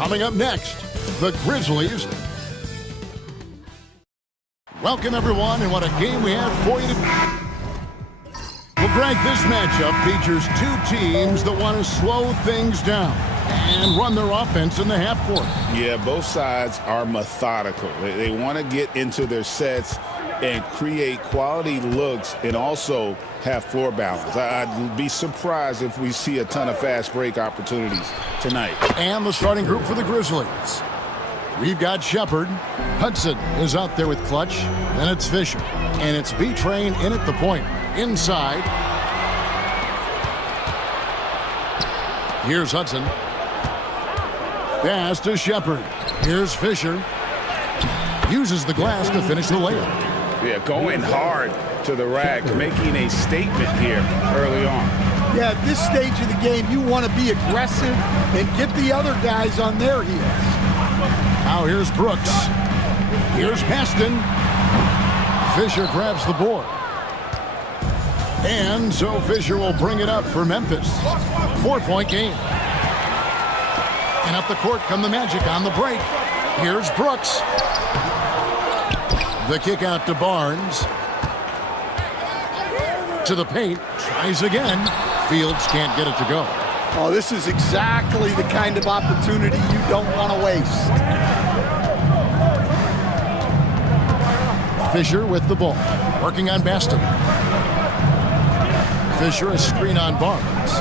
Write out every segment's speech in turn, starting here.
Coming up next, the Grizzlies. Welcome, everyone, and what a game we have for you today. Well, Greg, this matchup features two teams that want to slow things down and run their offense in the half court. Yeah, both sides are methodical. They want to get into their sets and create quality looks and also have floor balance. I'd be surprised if we see a ton of fast break opportunities tonight. And the starting group for the Grizzlies. We've got Shepard. Hudson is out there with Clutch. Then it's Fisher. And it's B-Train in at the point. Inside. Here's Hudson. Pass to Shepard. Here's Fisher. Uses the glass to finish the layup. Yeah, going hard to the rack, making a statement here early on. Yeah, at this stage of the game, you want to be aggressive and get the other guys on their heels. Now here's Brooks. Here's Paston. Fisher grabs the board. And so Fisher will bring it up for Memphis. 4-point game. And up the court come the Magic on the break. Here's Brooks. The kick out to Barnes. To the paint. Tries again. Fields can't get it to go. Oh, this is exactly the kind of opportunity you don't want to waste. Fisher with the ball. Working on Baston. Fisher a screen on Barnes.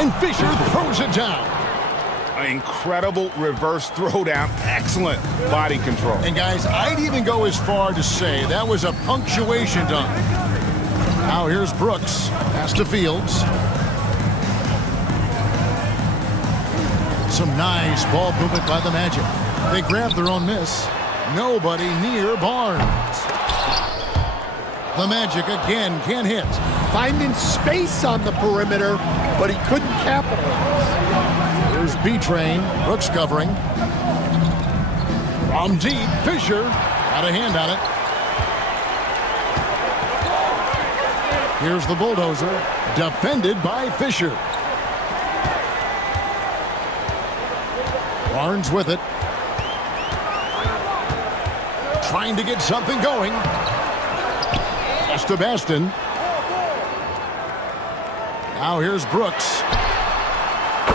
And Fisher throws it down. An incredible reverse throwdown. Excellent body control. And guys, I'd even go as far to say that was a punctuation dunk. Now here's Brooks. Pass to Fields. Some nice ball movement by the Magic. They grab their own miss. Nobody near Barnes. The Magic again can't hit. Finding space on the perimeter, but he couldn't capitalize. Here's B-Train. Brooks covering. From deep, Fisher got a hand on it. Here's the bulldozer. Defended by Fisher. Barnes with it. Trying to get something going. Pass to Baston. Now here's Brooks.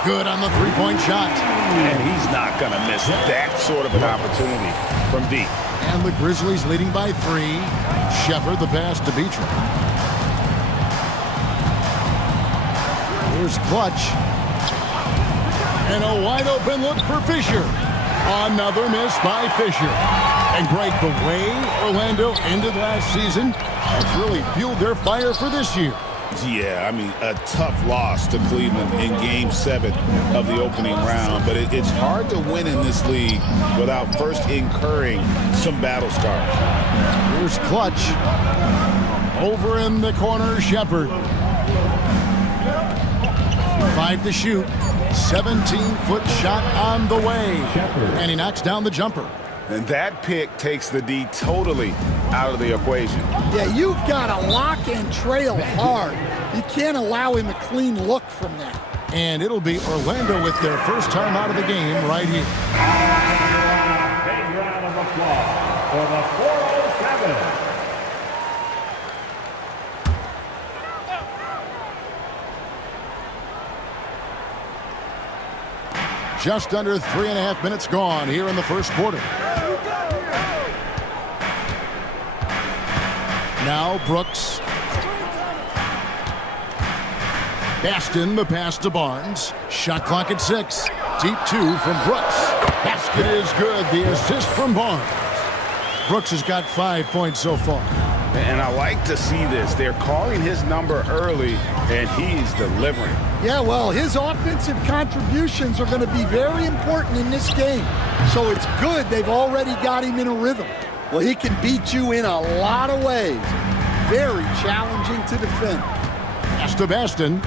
Good on the three-point shot. And he's not going to miss that sort of an opportunity from deep. And the Grizzlies leading by 3. Shepard the pass to B-Train. Here's Clutch. And a wide open look for Fisher. Another miss by Fisher. And Greg, the way Orlando ended last season has really fueled their fire for this year. Yeah, I mean, a tough loss to Cleveland in Game 7 of the opening round. But it's hard to win in this league without first incurring some battle scars. Here's Clutch. Over in the corner, Shepard. 5 to shoot. 17-foot shot on the way. And he knocks down the jumper. And that pick takes the D totally out of the equation. Yeah, you've got to lock and trail hard. You can't allow him a clean look from that. And it'll be Orlando with their first time out of the game right here. Big round of applause for the 407. Just under 3.5 minutes gone here in the first quarter. Now Brooks. Baston, the pass to Barnes. Shot clock at 6. Deep 2 from Brooks. Basket is good. The assist from Barnes. Brooks has got 5 points so far. And I like to see this. They're calling his number early, and he's delivering. Yeah, well, his offensive contributions are going to be very important in this game. So it's good they've already got him in a rhythm. Well, he can beat you in a lot of ways. Very challenging to defend. Pass to Baston.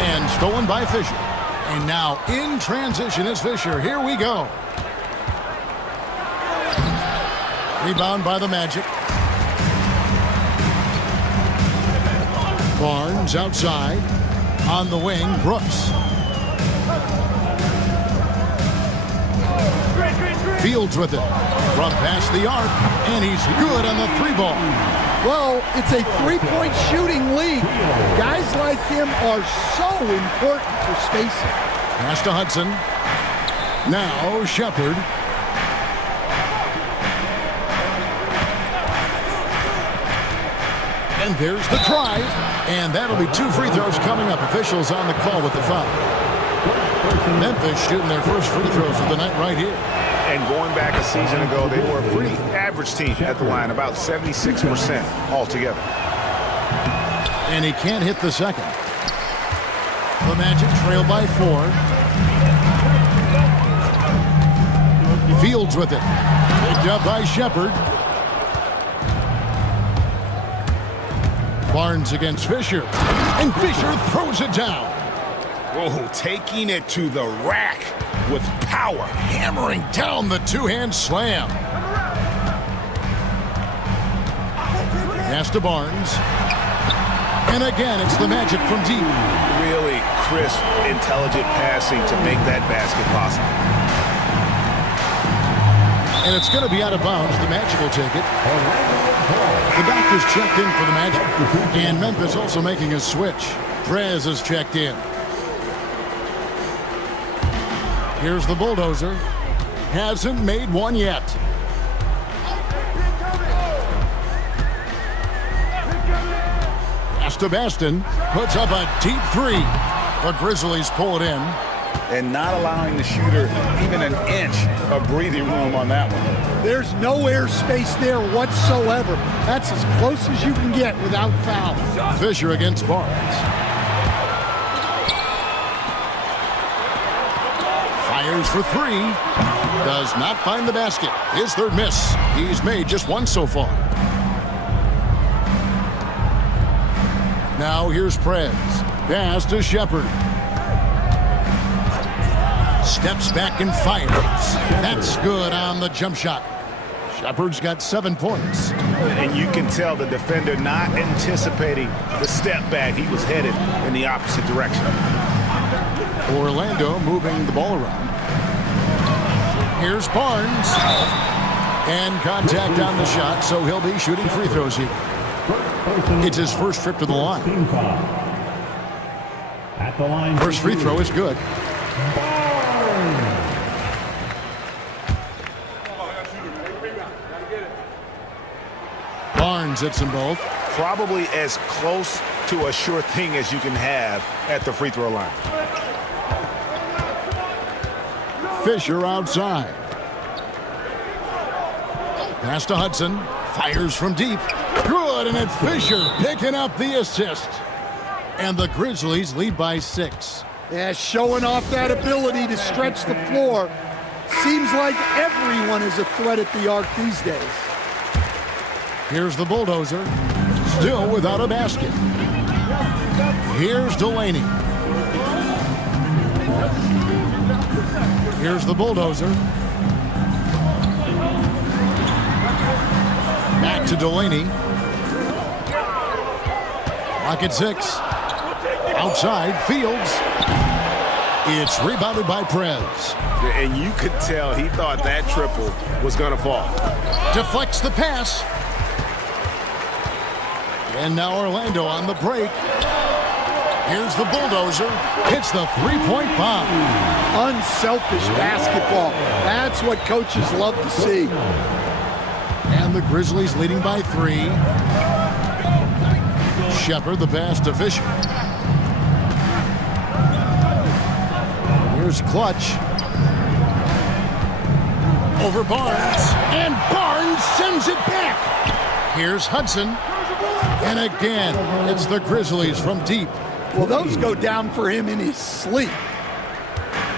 And stolen by Fisher. And now in transition is Fisher. Here we go. Rebound by the Magic. Barnes outside. On the wing, Brooks. Fields with it from past the arc, and he's good on the 3-ball. Well, it's a three-point shooting league. Guys like him are so important for spacing. Pass to Hudson. Now Shepard. And there's the drive, and that'll be 2 free throws coming up. Officials on the call with the foul. Memphis shooting their first free throws of the night right here. And going back a season ago, they were a pretty average team at the line, about 76% altogether. And he can't hit the second. The Magic trail by 4. Fields with it. Picked up by Shepard. Barnes against Fisher. And Fisher throws it down. Oh, taking it to the rack with power. Hammering down the two-hand slam. Pass to Barnes. And again, it's the Magic from deep. Really crisp, intelligent passing to make that basket possible. And it's going to be out of bounds. The Magic will take it. The doctor's checked in for the Magic. And Memphis also making a switch. Prez is checked in. Here's the bulldozer. Hasn't made one yet. Pass to Baston. Puts up a deep 3. The Grizzlies pull it in. And not allowing the shooter even an inch of breathing room on that one. There's no air space there whatsoever. That's as close as you can get without foul. Fisher against Barnes. Fires for 3. Does not find the basket. His third miss. He's made just one so far. Now here's Prez. Pass to Shepard. Steps back and fires. That's good on the jump shot. Shepard's got 7 points. And you can tell the defender not anticipating the step back. He was headed in the opposite direction. Orlando moving the ball around. Here's Barnes. And contact on the shot, so he'll be shooting free throws here. It's his first trip to the line. At the line. First free throw is good. Barnes hits them both. Probably as close to a sure thing as you can have at the free throw line. Fisher outside. Pass to Hudson. Fires from deep. Good, and it's Fisher picking up the assist. And the Grizzlies lead by 6. Yeah, showing off that ability to stretch the floor. Seems like everyone is a threat at the arc these days. Here's the bulldozer. Still without a basket. Here's Delaney. Here's the bulldozer. Back to Delaney. Lock at 6. Outside, Fields. It's rebounded by Prez. And you could tell he thought that triple was going to fall. Deflects the pass. And now Orlando on the break. Here's the bulldozer. Hits the 3-point bomb. Unselfish basketball. That's what coaches love to see. And the Grizzlies leading by 3. Shepard, the pass to Fisher. Here's Clutch. Over Barnes. And Barnes sends it back. Here's Hudson. And again, it's the Grizzlies from deep. Well, those go down for him in his sleep.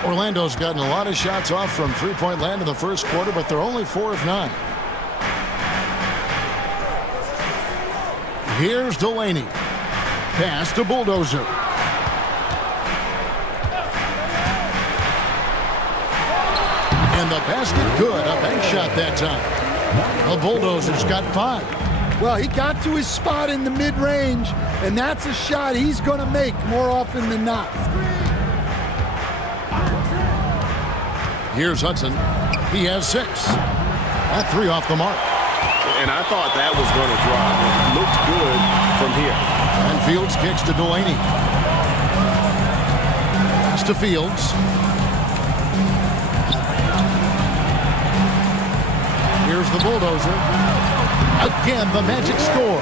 Orlando's gotten a lot of shots off from three-point land in the first quarter, but they're only 4 of 9. Here's Delaney. Pass to Bulldozer. And the basket good. A bank shot that time. The Bulldozers got 5. Well, he got to his spot in the mid-range, and that's a shot he's going to make more often than not. Here's Hudson. He has 6. That 3 off the mark. And I thought that was going to drop. It looked good from here. And Fields kicks to Delaney. Pass to Fields. Here's the bulldozer. Again, the Magic score.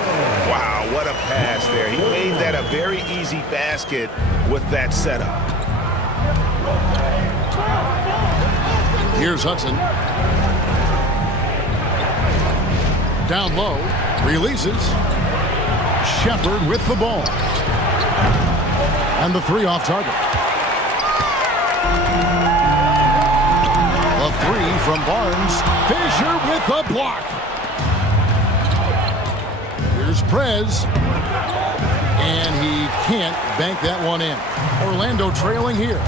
Wow, what a pass there. He made that a very easy basket with that setup. Here's Hudson. Down low. Releases. Shepard with the ball. And the 3 off target. The 3 from Barnes. Fisher with the block. Here's Prez. And he can't bank that one in. Orlando trailing here.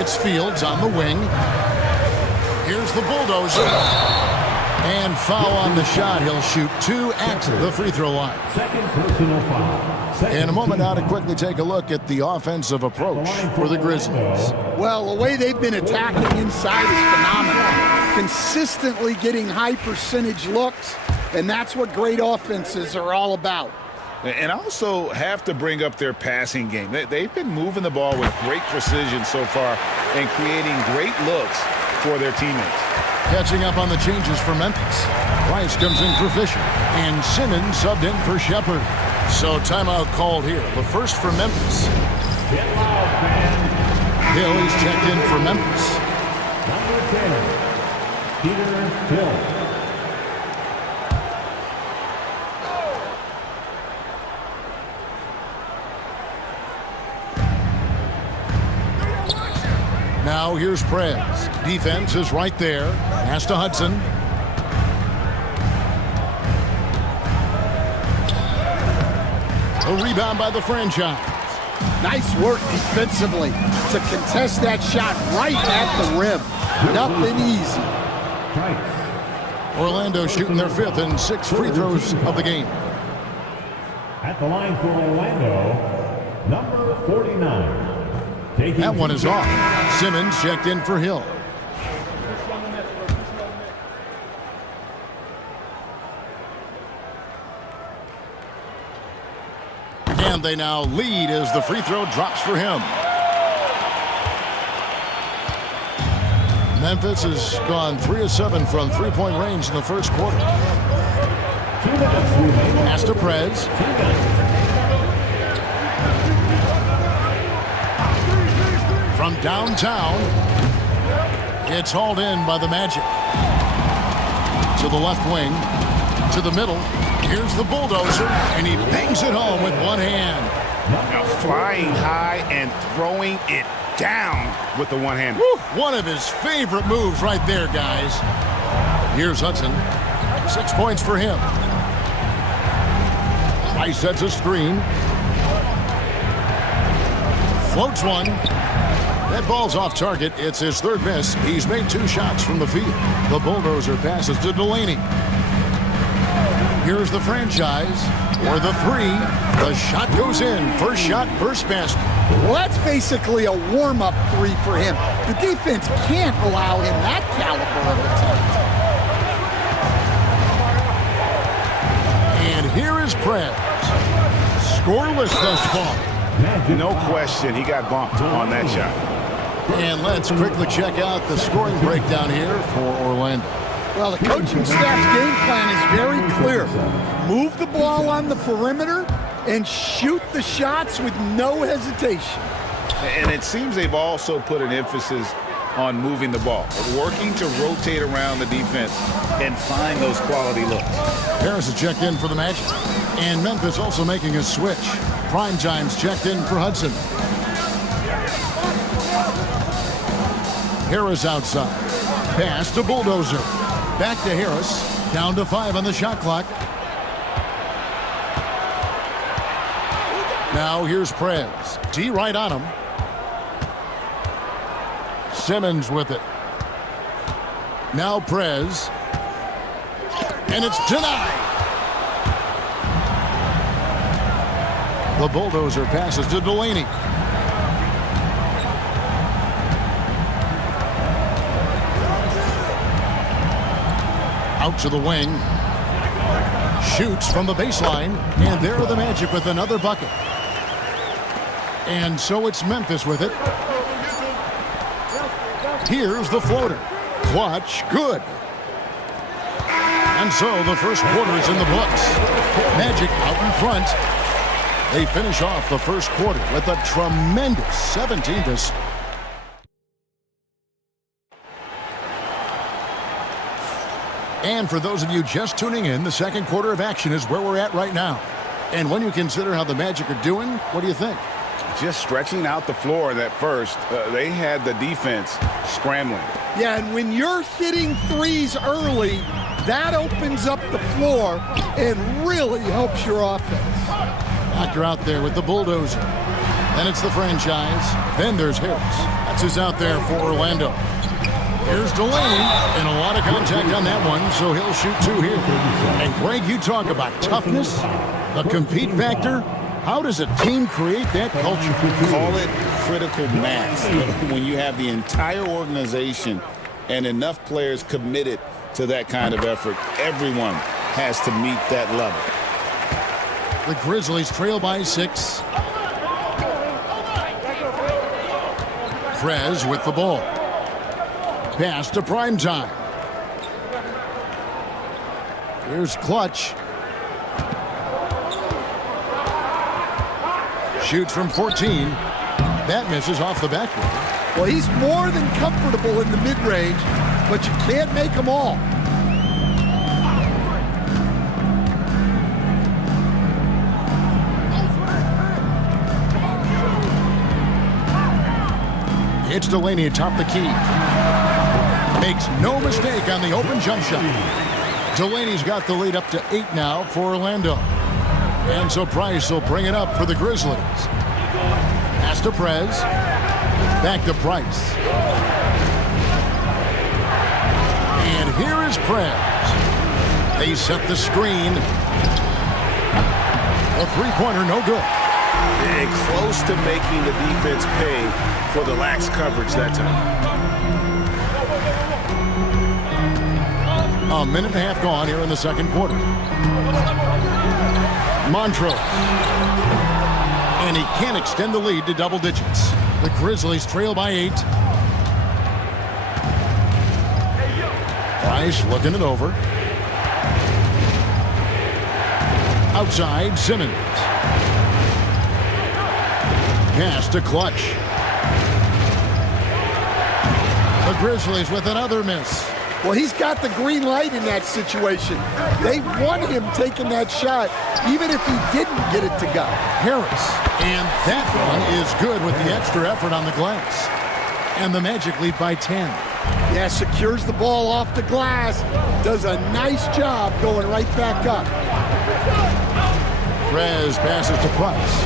It's Fields on the wing. Here's the bulldozer. And foul on the shot. He'll shoot 2 at the free throw line. Second personal foul. In a moment now to quickly take a look at the offensive approach for the Grizzlies. Well, the way they've been attacking inside is phenomenal. Consistently getting high percentage looks, and that's what great offenses are all about. And also have to bring up their passing game. They've been moving the ball with great precision so far and creating great looks for their teammates. Catching up on the changes for Memphis. Price comes in for Fisher. And Simmons subbed in for Shepard. So timeout called here. The first for Memphis. Get loud, man. Hill is checked in for Memphis. Number 10, Peter Hill. Now here's Prez. Defense is right there. Pass to Hudson. A rebound by the franchise. Nice work defensively to contest that shot right at the rim. Nothing easy. Price. Orlando shooting their 5th and 6th free throws of the game. At the line for Orlando, number 49. That one is off. Simmons checked in for Hill. And they now lead as the free throw drops for him. Memphis has gone 3 of 7 from three-point range in the first quarter. Pass to Prez. From downtown, it's hauled in by the Magic. To the left wing, to the middle. Here's the bulldozer, and he bangs it home with one hand. Now flying high and throwing it down with the one hand. One of his favorite moves right there, guys. Here's Hudson. 6 points for him. Price sets a screen. Floats one. That ball's off target. It's his 3rd miss. He's made 2 shots from the field. The bulldozer passes to Delaney. Here's the franchise. Or the 3. The shot goes in. First shot, first basket. Well, that's basically a warm-up 3 for him. The defense can't allow him that caliber of attempt. And here is Prez. Scoreless thus far. No question, he got bumped on that shot. And let's quickly check out the scoring breakdown here for Orlando. Well, the coaching staff's game plan is very clear. Move the ball on the perimeter and shoot the shots with no hesitation. And it seems they've also put an emphasis on moving the ball, working to rotate around the defense and find those quality looks. Harris is checked in for the Magic. And Memphis also making a switch. Primetime's checked in for Hudson. Harris outside. Pass to Bulldozer. Back to Harris. Down to 5 on the shot clock. Now here's Prez. D right on him. Simmons with it. Now Prez. And it's denied. The bulldozer passes to Delaney. Out to the wing. Shoots from the baseline. And there are the Magic with another bucket. And so it's Memphis with it. Here's the floater. Clutch, good. And so the first quarter is in the books. Magic out in front. They finish off the first quarter with a tremendous 17-6. And for those of you just tuning in, the second quarter of action is where we're at right now. And when you consider how the Magic are doing, what do you think? Just stretching out the floor that first. They had the defense scrambling. Yeah, and when you're hitting threes early, that opens up the floor and really helps your offense. Doctor out there with the bulldozer. Then it's the franchise. Then there's Harris. That's who's out there for Orlando. Here's Delaney, and a lot of contact on that one, so he'll shoot two here. And Greg, you talk about toughness, the compete factor. How does a team create that culture? Call it critical mass. When you have the entire organization and enough players committed to that kind of effort, everyone has to meet that level. The Grizzlies trail by 6. Prez with the ball. Pass to Primetime. Here's Clutch. Shoots from 14. That misses off the backboard. Well, he's more than comfortable in the mid-range, but you can't make them all. It's Delaney atop the key. Makes no mistake on the open jump shot. Delaney's got the lead up to 8 now for Orlando. And so Price will bring it up for the Grizzlies. Pass to Prez. Back to Price. And here is Prez. They set the screen. A three-pointer, no good. And close to making the defense pay for the lax coverage that time. A minute and a half gone here in the second quarter. Montrose. And he can't extend the lead to double digits. The Grizzlies trail by 8. Price looking it over. Outside, Simmons. Pass to Clutch. The Grizzlies with another miss. Well, he's got the green light in that situation. They want him taking that shot, even if he didn't get it to go. Harris. And that one is good with the extra effort on the glass. And the Magic lead by 10. Yeah, secures the ball off the glass. Does a nice job going right back up. Prez passes to Price.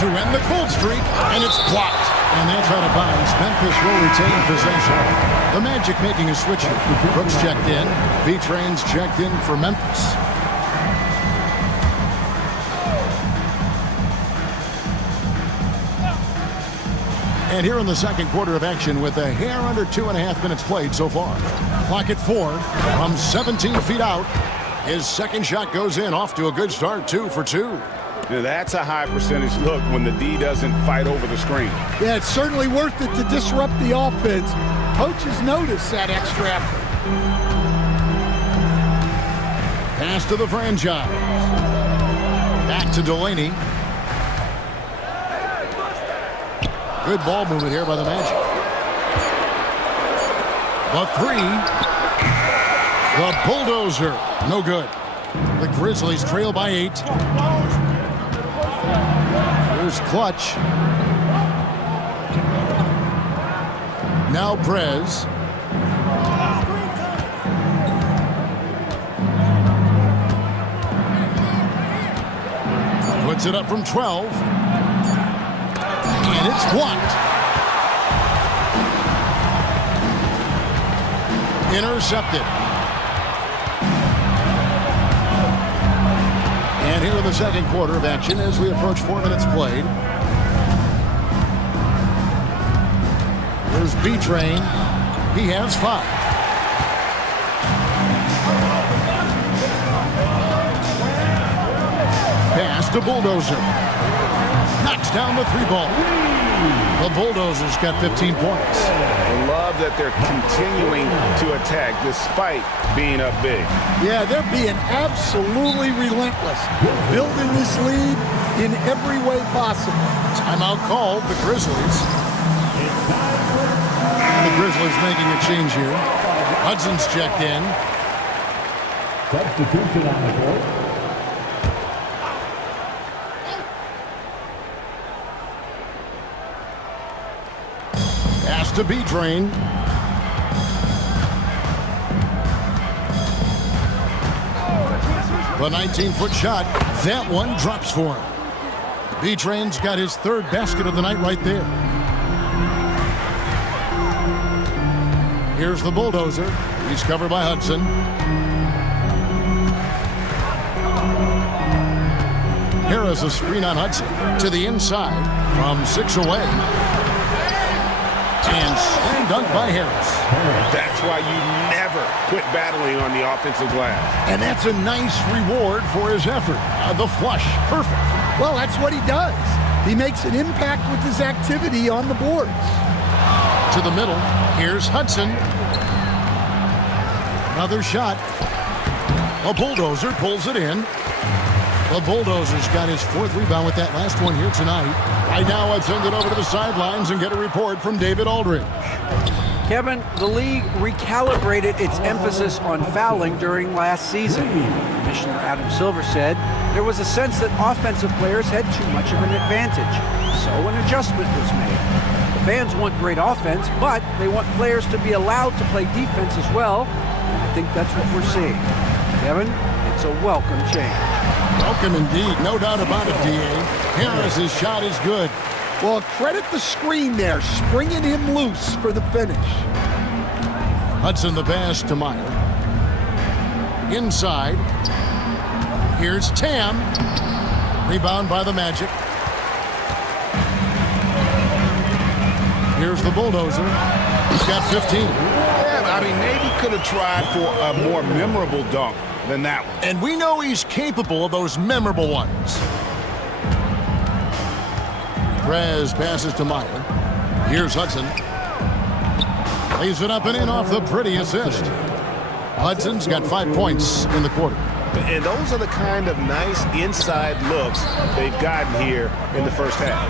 To end the cold streak, and it's blocked. And that's out of bounds. Memphis will retain possession. The Magic making a switch here. Brooks checked in. V-Train's checked in for Memphis. And here in the second quarter of action with a hair under 2.5 minutes played so far. Clock at 4 from 17 feet out. His second shot goes in, off to a good start, 2 for 2. Now that's a high percentage look when the D doesn't fight over the screen. Yeah, it's certainly worth it to disrupt the offense. Coaches notice that extra effort. Pass to the franchise. Back to Delaney. Good ball movement here by the Magic. The 3. The bulldozer. No good. The Grizzlies trail by 8. Here's Clutch. Now Prez. Puts it up from 12. And it's blocked. Intercepted. And here in the second quarter of action as we approach 4 minutes played. Here's B-Train. He has 5. Pass to Bulldozer. Knocks down the 3-ball. The Bulldozers got 15 points. I love that they're continuing to attack despite being up big. Yeah, they're being absolutely relentless, building this lead in every way possible. Timeout called, the Grizzlies. The Grizzlies making a change here. Hudson's checked in. Substitution on the court. Pass to B-Train. The 19-foot shot. That one drops for him. B-Train's got his 3rd basket of the night right there. Here's the Bulldozer. He's covered by Hudson. Harris a screen on Hudson. To the inside from 6 away. And slam dunk by Harris. That's why you never quit battling on the offensive glass. And that's a nice reward for his effort. The flush. Perfect. Well, that's what he does. He makes an impact with his activity on the boards. To the middle. Here's Hudson. Another shot. A Bulldozer pulls it in. The Bulldozer's got his 4th rebound with that last one here tonight. Right now, let's send it over to the sidelines and get a report from David Aldridge. Kevin, the league recalibrated its emphasis on fouling during last season. Commissioner Adam Silver said there was a sense that offensive players had too much of an advantage, so an adjustment was made. The fans want great offense, but they want players to be allowed to play defense as well, and I think that's what we're seeing. Kevin, it's a welcome change. Welcome indeed, no doubt about it, D.A. Harris's shot is good. Well, credit the screen there, springing him loose for the finish. Hudson the pass to Meyer. Inside. Here's Tam. Rebound by the Magic. Here's the Bulldozer. He's got 15. Yeah, I mean, maybe could have tried for a more memorable dunk than that one. And we know he's capable of those memorable ones. Prez passes to Meyer. Here's Hudson. Lays it up and in off the pretty assist. Hudson's got 5 points in the quarter. And those are the kind of nice inside looks they've gotten here in the first half.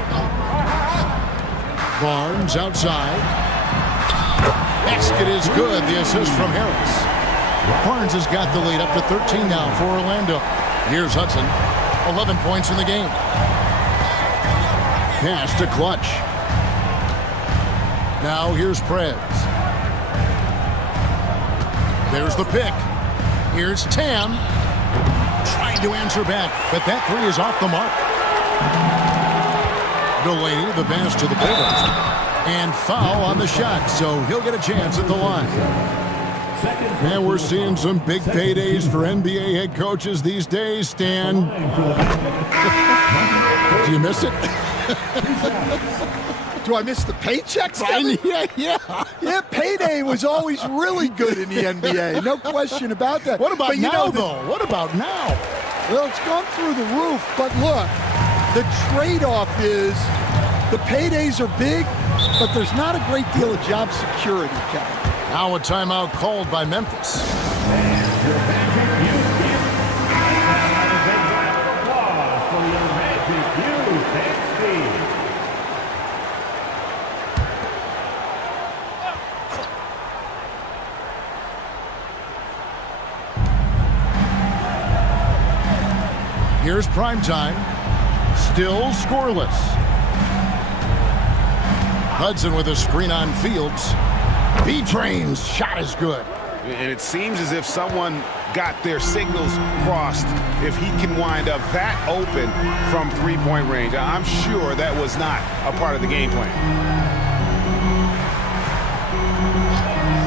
Barnes outside. Basket is good. The assist from Harris. Barnes has got the lead up to 13 now for Orlando. Here's Hudson. 11 points in the game. Pass to Clutch. Now here's Prez. There's the pick. Here's Tam. Trying to answer back, but that 3 is off the mark. Delaney, the pass to the Bulldozer. And foul on the shot, so he'll get a chance at the line. And we're seeing some big paydays for NBA head coaches these days, Stan. Do you miss it? Do I miss the paychecks? Yeah. Payday was always really good in the NBA. No question about that. What about but now, though? What about now? Well, it's gone through the roof. But look, the trade-off is the paydays are big, but there's not a great deal of job security, Kevin. Now a timeout called by Memphis. Here's primetime. Still scoreless. Hudson with a screen on Fields. B-Train's shot is good. And it seems as if someone got their signals crossed if he can wind up that open from three-point range. I'm sure that was not a part of the game plan.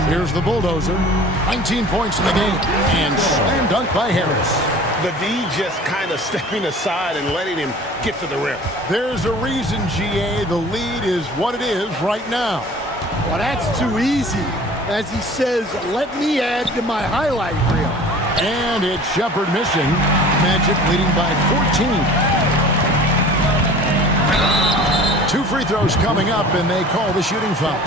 Here's the bulldozer. 19 points in the game. And slam dunk by Harris. The D just kind of stepping aside and letting him get to the rim. There's a reason, GA, the lead is what it is right now. Well, that's too easy. As he says, let me add to my highlight reel. And it's Shepard missing. Magic leading by 14. 2 free throws coming up, and they call the shooting foul.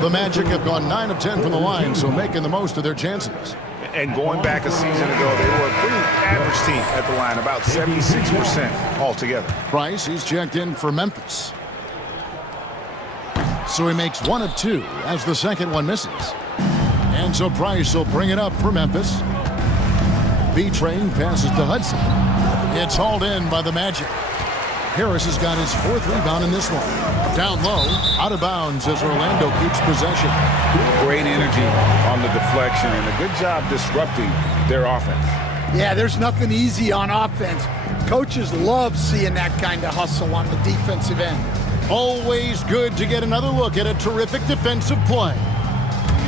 The Magic have gone 9 of 10 from the line, so making the most of their chances. And going back a season ago, they were a pretty average team at the line, about 76% altogether. Price, he's checked in for Memphis. So he makes 1 of 2 as the second one misses. And so Price will bring it up for Memphis. B-Train passes to Hudson. It's hauled in by the Magic. Harris has got his 4th rebound in this one. Down low, out of bounds as Orlando keeps possession. Great energy on the deflection and a good job disrupting their offense. Yeah, there's nothing easy on offense. Coaches love seeing that kind of hustle on the defensive end. Always good to get another look at a terrific defensive play.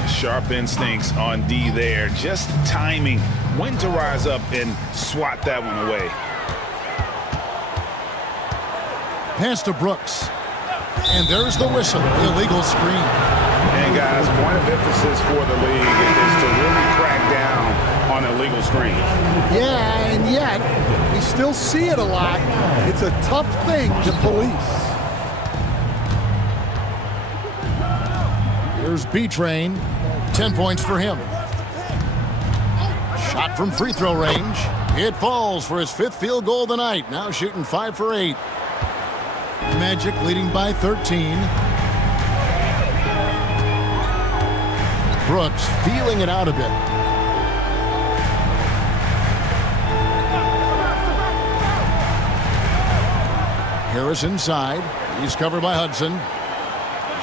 Sharp instincts on D there. Just timing when to rise up and swat that one away. Pass to Brooks. And there's the whistle. Illegal screen. And guys, point of emphasis for the league is to really crack down on illegal screens. Yeah, and yet, we still see it a lot. It's a tough thing to police. Here's B-Train. 10 points for him. Shot from free throw range. It falls for his 5th field goal of the night. Now shooting 5 for 8. Magic leading by 13. Brooks feeling it out a bit. Harris inside. He's covered by Hudson.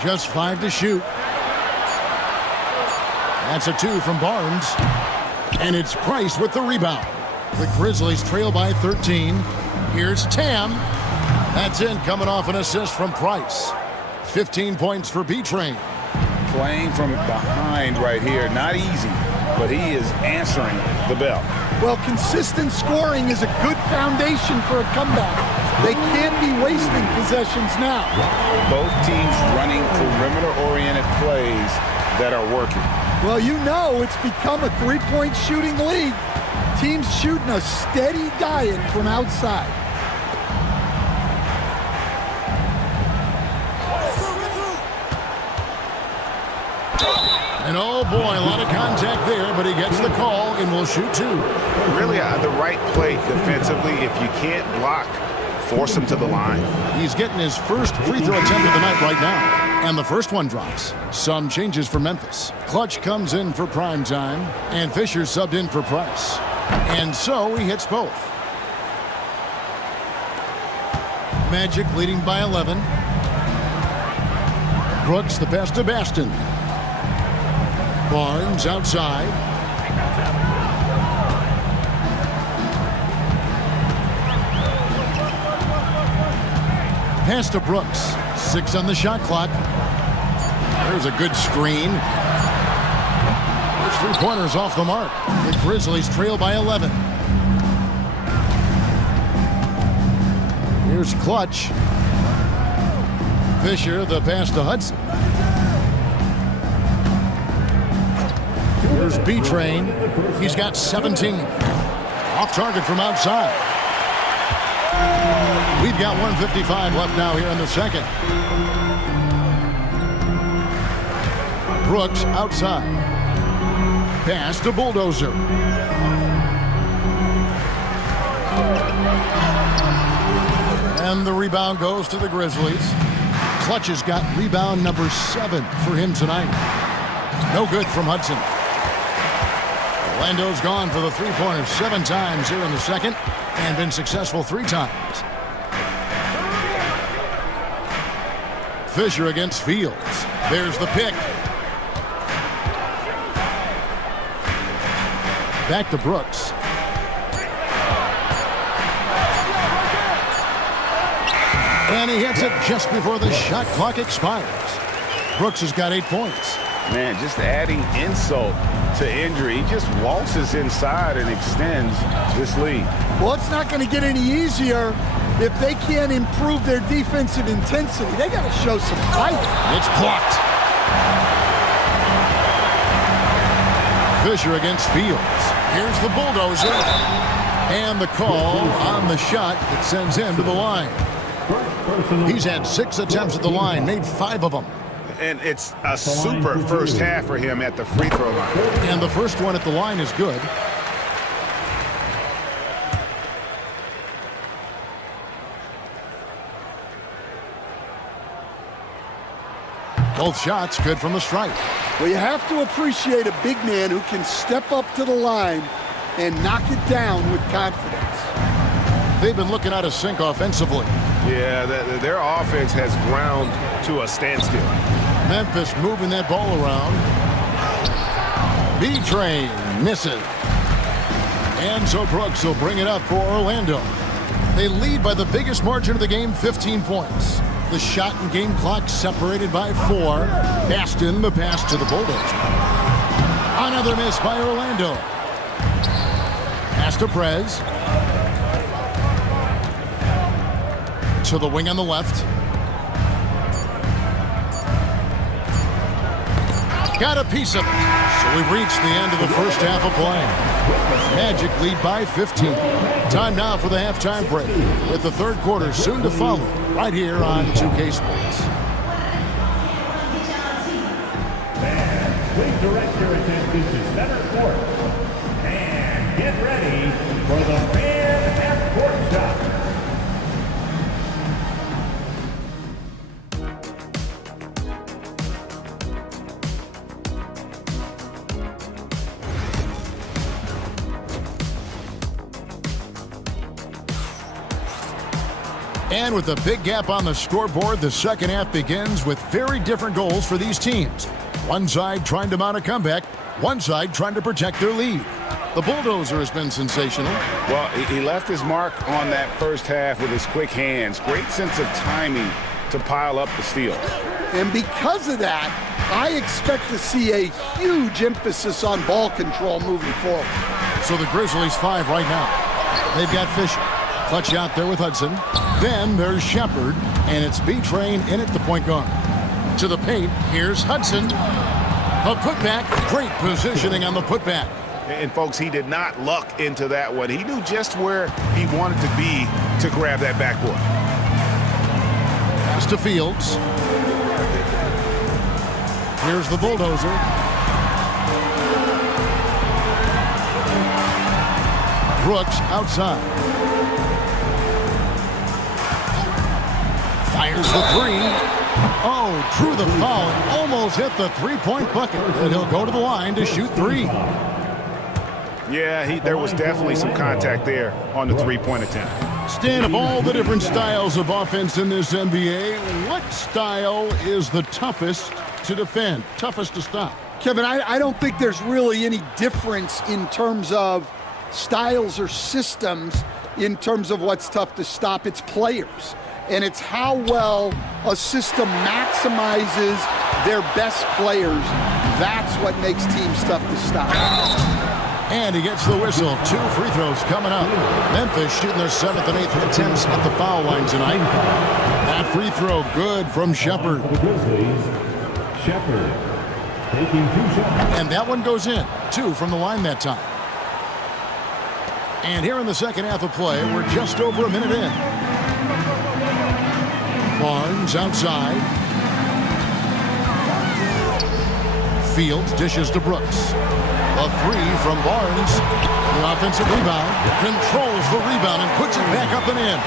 Just 5 to shoot. That's a 2 from Barnes. And it's Price with the rebound. The Grizzlies trail by 13. Here's Tam. That's in, coming off an assist from Price. 15 points for B-Train. Playing from behind right here. Not easy, but he is answering the bell. Well, consistent scoring is a good foundation for a comeback. They can't be wasting possessions now. Both teams running perimeter-oriented plays that are working. Well, you know it's become a three-point shooting league. Teams shooting a steady diet from outside. And oh boy, a lot of contact there, but he gets the call and will shoot 2. Really the right play defensively. If you can't block, force him to the line. He's getting his first free throw attempt of the night right now. And the first one drops. Some changes for Memphis. Clutch comes in for prime time, and Fisher subbed in for Price. And so he hits both. Magic leading by 11. Brooks the pass to Baston. Barnes outside. Pass to Brooks. 6 on the shot clock. There's a good screen. Those 3-pointers off the mark. The Grizzlies trail by 11. Here's Clutch. Fisher, the pass to Hudson. Here's B-Train. He's got 17. Off target from outside. We've got 1:55 left now here in the second. Brooks outside. Pass to Bulldozer. And the rebound goes to the Grizzlies. Clutch has got rebound number 7 for him tonight. No good from Hudson. Orlando's gone for the 3-pointer 7 times here in the second and been successful 3 times. Fisher against Fields. There's the pick. Back to Brooks. And he hits it just before the shot clock expires. Brooks has got 8 points. Man, just adding insult to injury. He just waltzes inside and extends this lead. Well, it's not going to get any easier if they can't improve their defensive intensity. They got to show some fight. It's blocked. Fisher against Fields. Here's the bulldozer. And the call on the shot that sends him to the line. He's had 6 attempts at the line, made 5 of them. And it's a super first half for him at the free throw line. And the first one at the line is good. Both shots good from the stripe. Well, you have to appreciate a big man who can step up to the line and knock it down with confidence. They've been looking out of sync offensively. Yeah, their offense has ground to a standstill. Memphis moving that ball around. B-Train misses. And so Brooks will bring it up for Orlando. They lead by the biggest margin of the game, 15 points. The shot and game clock separated by 4. Baston, the pass to the Bulldozer. Another miss by Orlando. Pass to Prez. To the wing on the left. Got a piece of it. So we've reached the end of the first half of play. Magic lead by 15. Time now for the halftime break, with the third quarter soon to follow, right here on 2K Sports. Fans, please direct your attention to center court. And get ready for the fan half-court shot. And with a big gap on the scoreboard, the second half begins with very different goals for these teams. One side trying to mount a comeback, one side trying to protect their lead. The Bulldozer has been sensational. Well, he left his mark on that first half with his quick hands. Great sense of timing to pile up the steals. And because of that, I expect to see a huge emphasis on ball control moving forward. So the Grizzlies 5 right now. They've got Fisher. Clutch out there with Hudson. Then there's Shepard, and it's B-Train in at the point guard. To the paint, here's Hudson. A putback, great positioning on the putback. And folks, he did not luck into that one. He knew just where he wanted to be to grab that backboard. Pass to Fields. Here's the Bulldozer. Brooks outside. Fires the 3. Oh, drew the foul and almost hit the three-point bucket. And he'll go to the line to shoot 3. Yeah, there was definitely some contact there on the three-point attempt. Stan, of all the different styles of offense in this NBA, what style is the toughest to defend, toughest to stop? Kevin, I don't think there's really any difference in terms of styles or systems in terms of what's tough to stop. It's players. And it's how well a system maximizes their best players. That's what makes teams tough to stop. And he gets the whistle. 2 free throws coming up. Memphis shooting their 7th and 8th attempts at the foul line tonight. That free throw good from Shepard. For the Grizzlies, Shepard taking 2 shots. And that one goes in. 2 from the line that time. And here in the second half of play, we're just over a minute in. Barnes outside. Fields dishes to Brooks. A 3 from Barnes. The offensive rebound. Controls the rebound and puts it back up and in.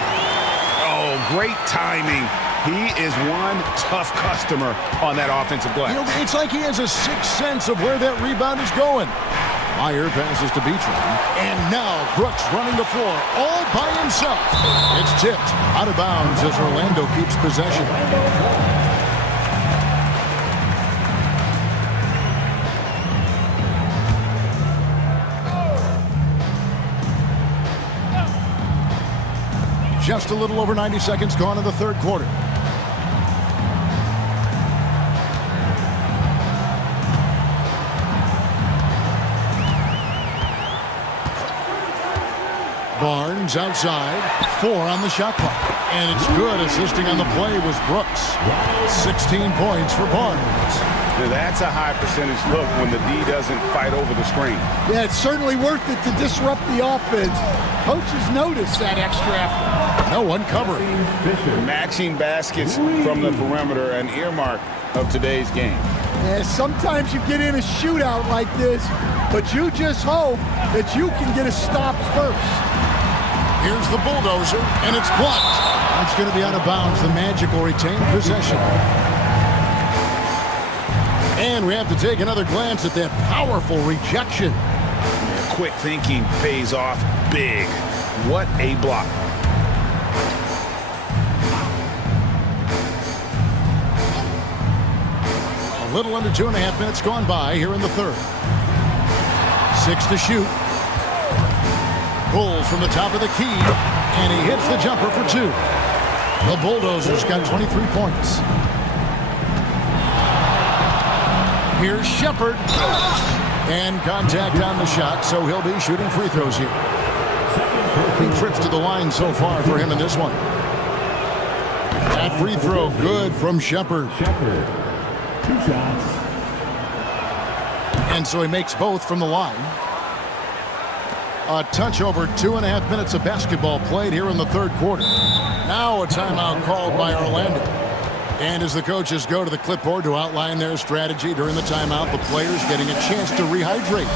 Oh, great timing. He is one tough customer on that offensive glass. You know, it's like he has a sixth sense of where that rebound is going. Meyer passes to B-Train. And now Brooks running the floor all by himself. It's tipped out of bounds as Orlando keeps possession. Just a little over 90 seconds gone in the third quarter. Barnes outside, 4 on the shot clock. And it's good. Assisting on the play was Brooks. 16 points for Barnes. That's a high percentage look when the D doesn't fight over the screen. Yeah, it's certainly worth it to disrupt the offense. Coaches notice that extra effort. No one covered. Matching baskets from the perimeter, an earmark of today's game. Yeah, sometimes you get in a shootout like this, but you just hope that you can get a stop first. Here's the bulldozer, and it's blocked. That's going to be out of bounds. The Magic will retain possession. And we have to take another glance at that powerful rejection. Quick thinking pays off big. What a block. A little under 2.5 minutes gone by here in the third. 6 to shoot. Pulls from the top of the key, and he hits the jumper for 2. The Bulldozers got 23 points. Here's Shepard. And contact on the shot, so he'll be shooting free throws here. 3 trips to the line so far for him in this one. That free throw good from Shepard. 2 shots. And so he makes both from the line. A touch over 2.5 minutes of basketball played here in the third quarter. Now a timeout called by Orlando. And as the coaches go to the clipboard to outline their strategy during the timeout, the players getting a chance to rehydrate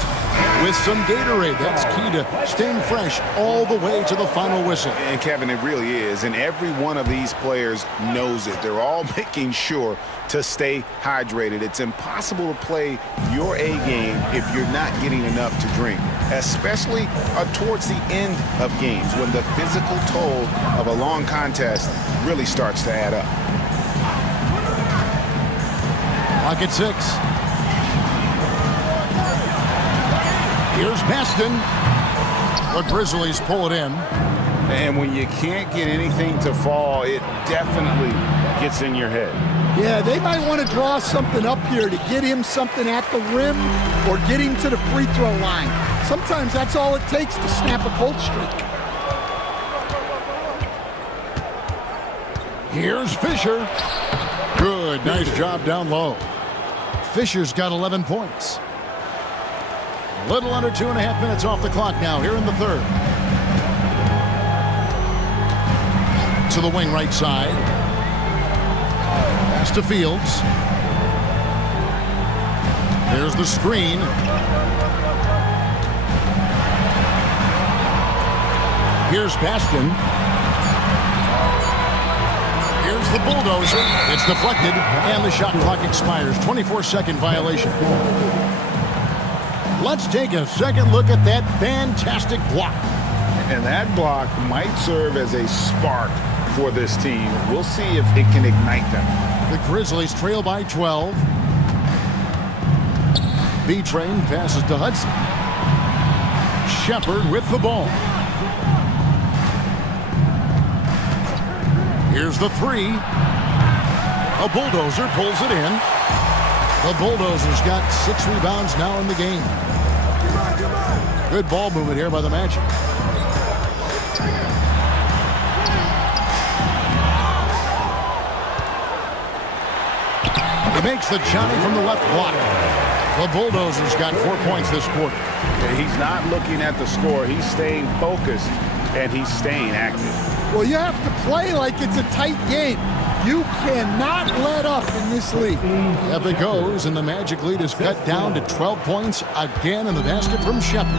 with some Gatorade. That's key to staying fresh all the way to the final whistle. And Kevin, it really is. And every one of these players knows it. They're all making sure to stay hydrated. It's impossible to play your A game if you're not getting enough to drink, especially towards the end of games when the physical toll of a long contest really starts to add up. Clock at 6. Here's Baston. The Grizzlies pull it in. And when you can't get anything to fall, it definitely gets in your head. Yeah, they might want to draw something up here to get him something at the rim or get him to the free throw line. Sometimes that's all it takes to snap a cold streak. Here's Fisher. Good, nice job down low. Fisher's got 11 points. A little under 2.5 minutes off the clock now here in the third. To the wing right side. Pass to Fields. There's the screen. Here's Baston. Here's the bulldozer. It's deflected, and the shot clock expires. 24-second violation. Let's take a second look at that fantastic block. And that block might serve as a spark for this team. We'll see if it can ignite them. The Grizzlies trail by 12. B-Train passes to Hudson. Shepard with the ball. Here's the 3. A bulldozer pulls it in. The Bulldozers got 6 rebounds now in the game. Good ball movement here by the Magic. He makes the Johnny from the left block. The Bulldozers got 4 points this quarter. He's not looking at the score. He's staying focused, and he's staying active. Well, you have to play like it's a tight game. You cannot let up in this league. Up it goes, and the Magic lead is cut down to 12 points again in the basket from Shepard.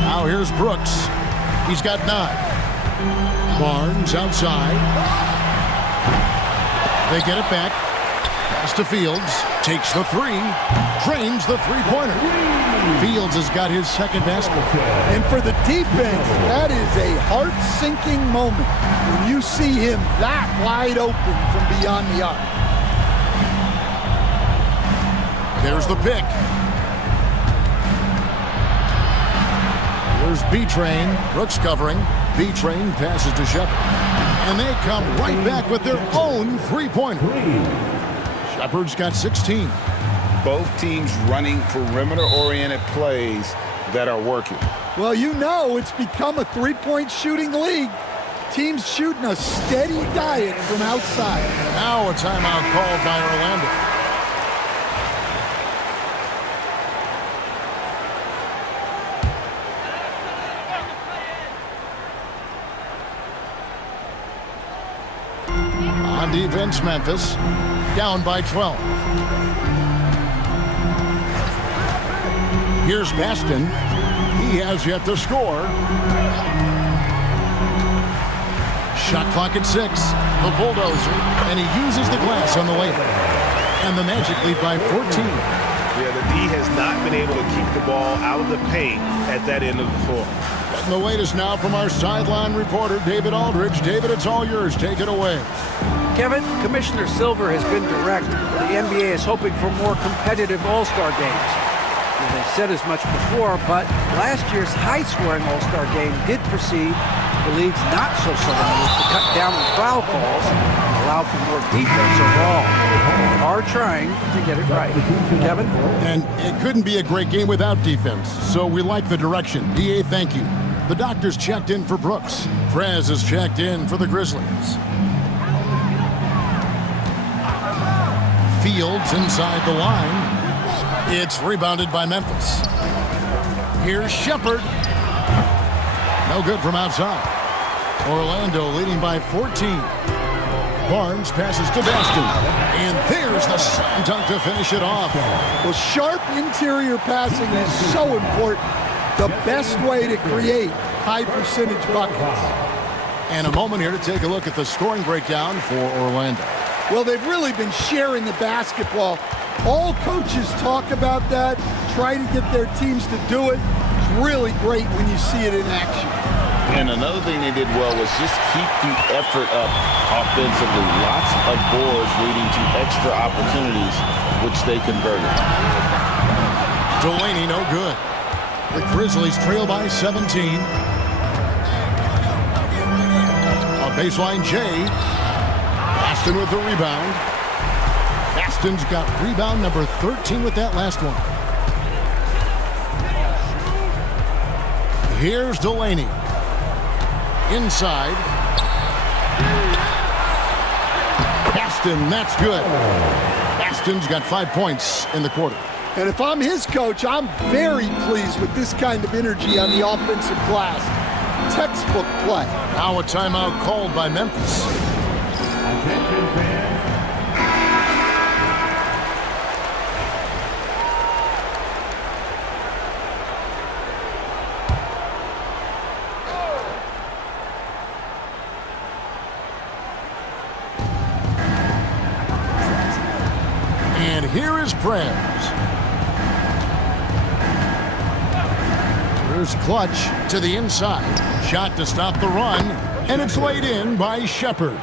Now here's Brooks. He's got 9. Barnes outside. They get it back. Pass to Fields. Takes the 3. Drains the three-pointer. Fields has got his second basket. And for the defense, that is a heart-sinking moment when you see him that wide open from beyond the arc. There's the pick. There's B-Train. Brooks covering. B-Train passes to Shepard. And they come right back with their own three-pointer. Shepard's got 16. Both teams running perimeter-oriented plays that are working. Well, you know it's become a three-point shooting league. Teams shooting a steady diet from outside. Now a timeout called by Orlando. On defense, Memphis down by 12. Here's Baston. He has yet to score. Shot clock at 6. The bulldozer, and he uses the glass on the layup. And the Magic lead by 14. Yeah, the D has not been able to keep the ball out of the paint at that end of the floor. And the latest now from our sideline reporter, David Aldridge. David, it's all yours. Take it away. Kevin, Commissioner Silver has been direct. The NBA is hoping for more competitive All-Star games. Well, they said as much before, but last year's high-scoring All-Star game did precede the league's not-so-subtle move to cut down on foul calls and allow for more defense overall. They are trying to get it right. Kevin? And it couldn't be a great game without defense, so we like the direction. DA, thank you. The doctor's checked in for Brooks. Prez is checked in for the Grizzlies. Fields inside the line. It's rebounded by Memphis. Here's Shepherd. No good from outside. Orlando leading by 14. Barnes passes to Baston. And there's the slam dunk to finish it off. Well, sharp interior passing is so important. The best way to create high percentage buckets. And a moment here to take a look at the scoring breakdown for Orlando. Well, they've really been sharing the basketball. All coaches talk about that, try to get their teams to do it. It's really great when you see it in action. And another thing they did well was just keep the effort up offensively. Lots of boards leading to extra opportunities, which they converted. Delaney, no good. The Grizzlies trail by 17. On baseline, Jay. Baston with the rebound. Baston's got rebound number 13 with that last one. Here's Delaney. Inside. Baston, that's good. Baston's got 5 points in the quarter. And if I'm his coach, I'm very pleased with this kind of energy on the offensive glass. Textbook play. Now a timeout called by Memphis. Attention fans. And here is Prez. Here's Clutch to the inside. Shot to stop the run. And it's laid in by Shepherd.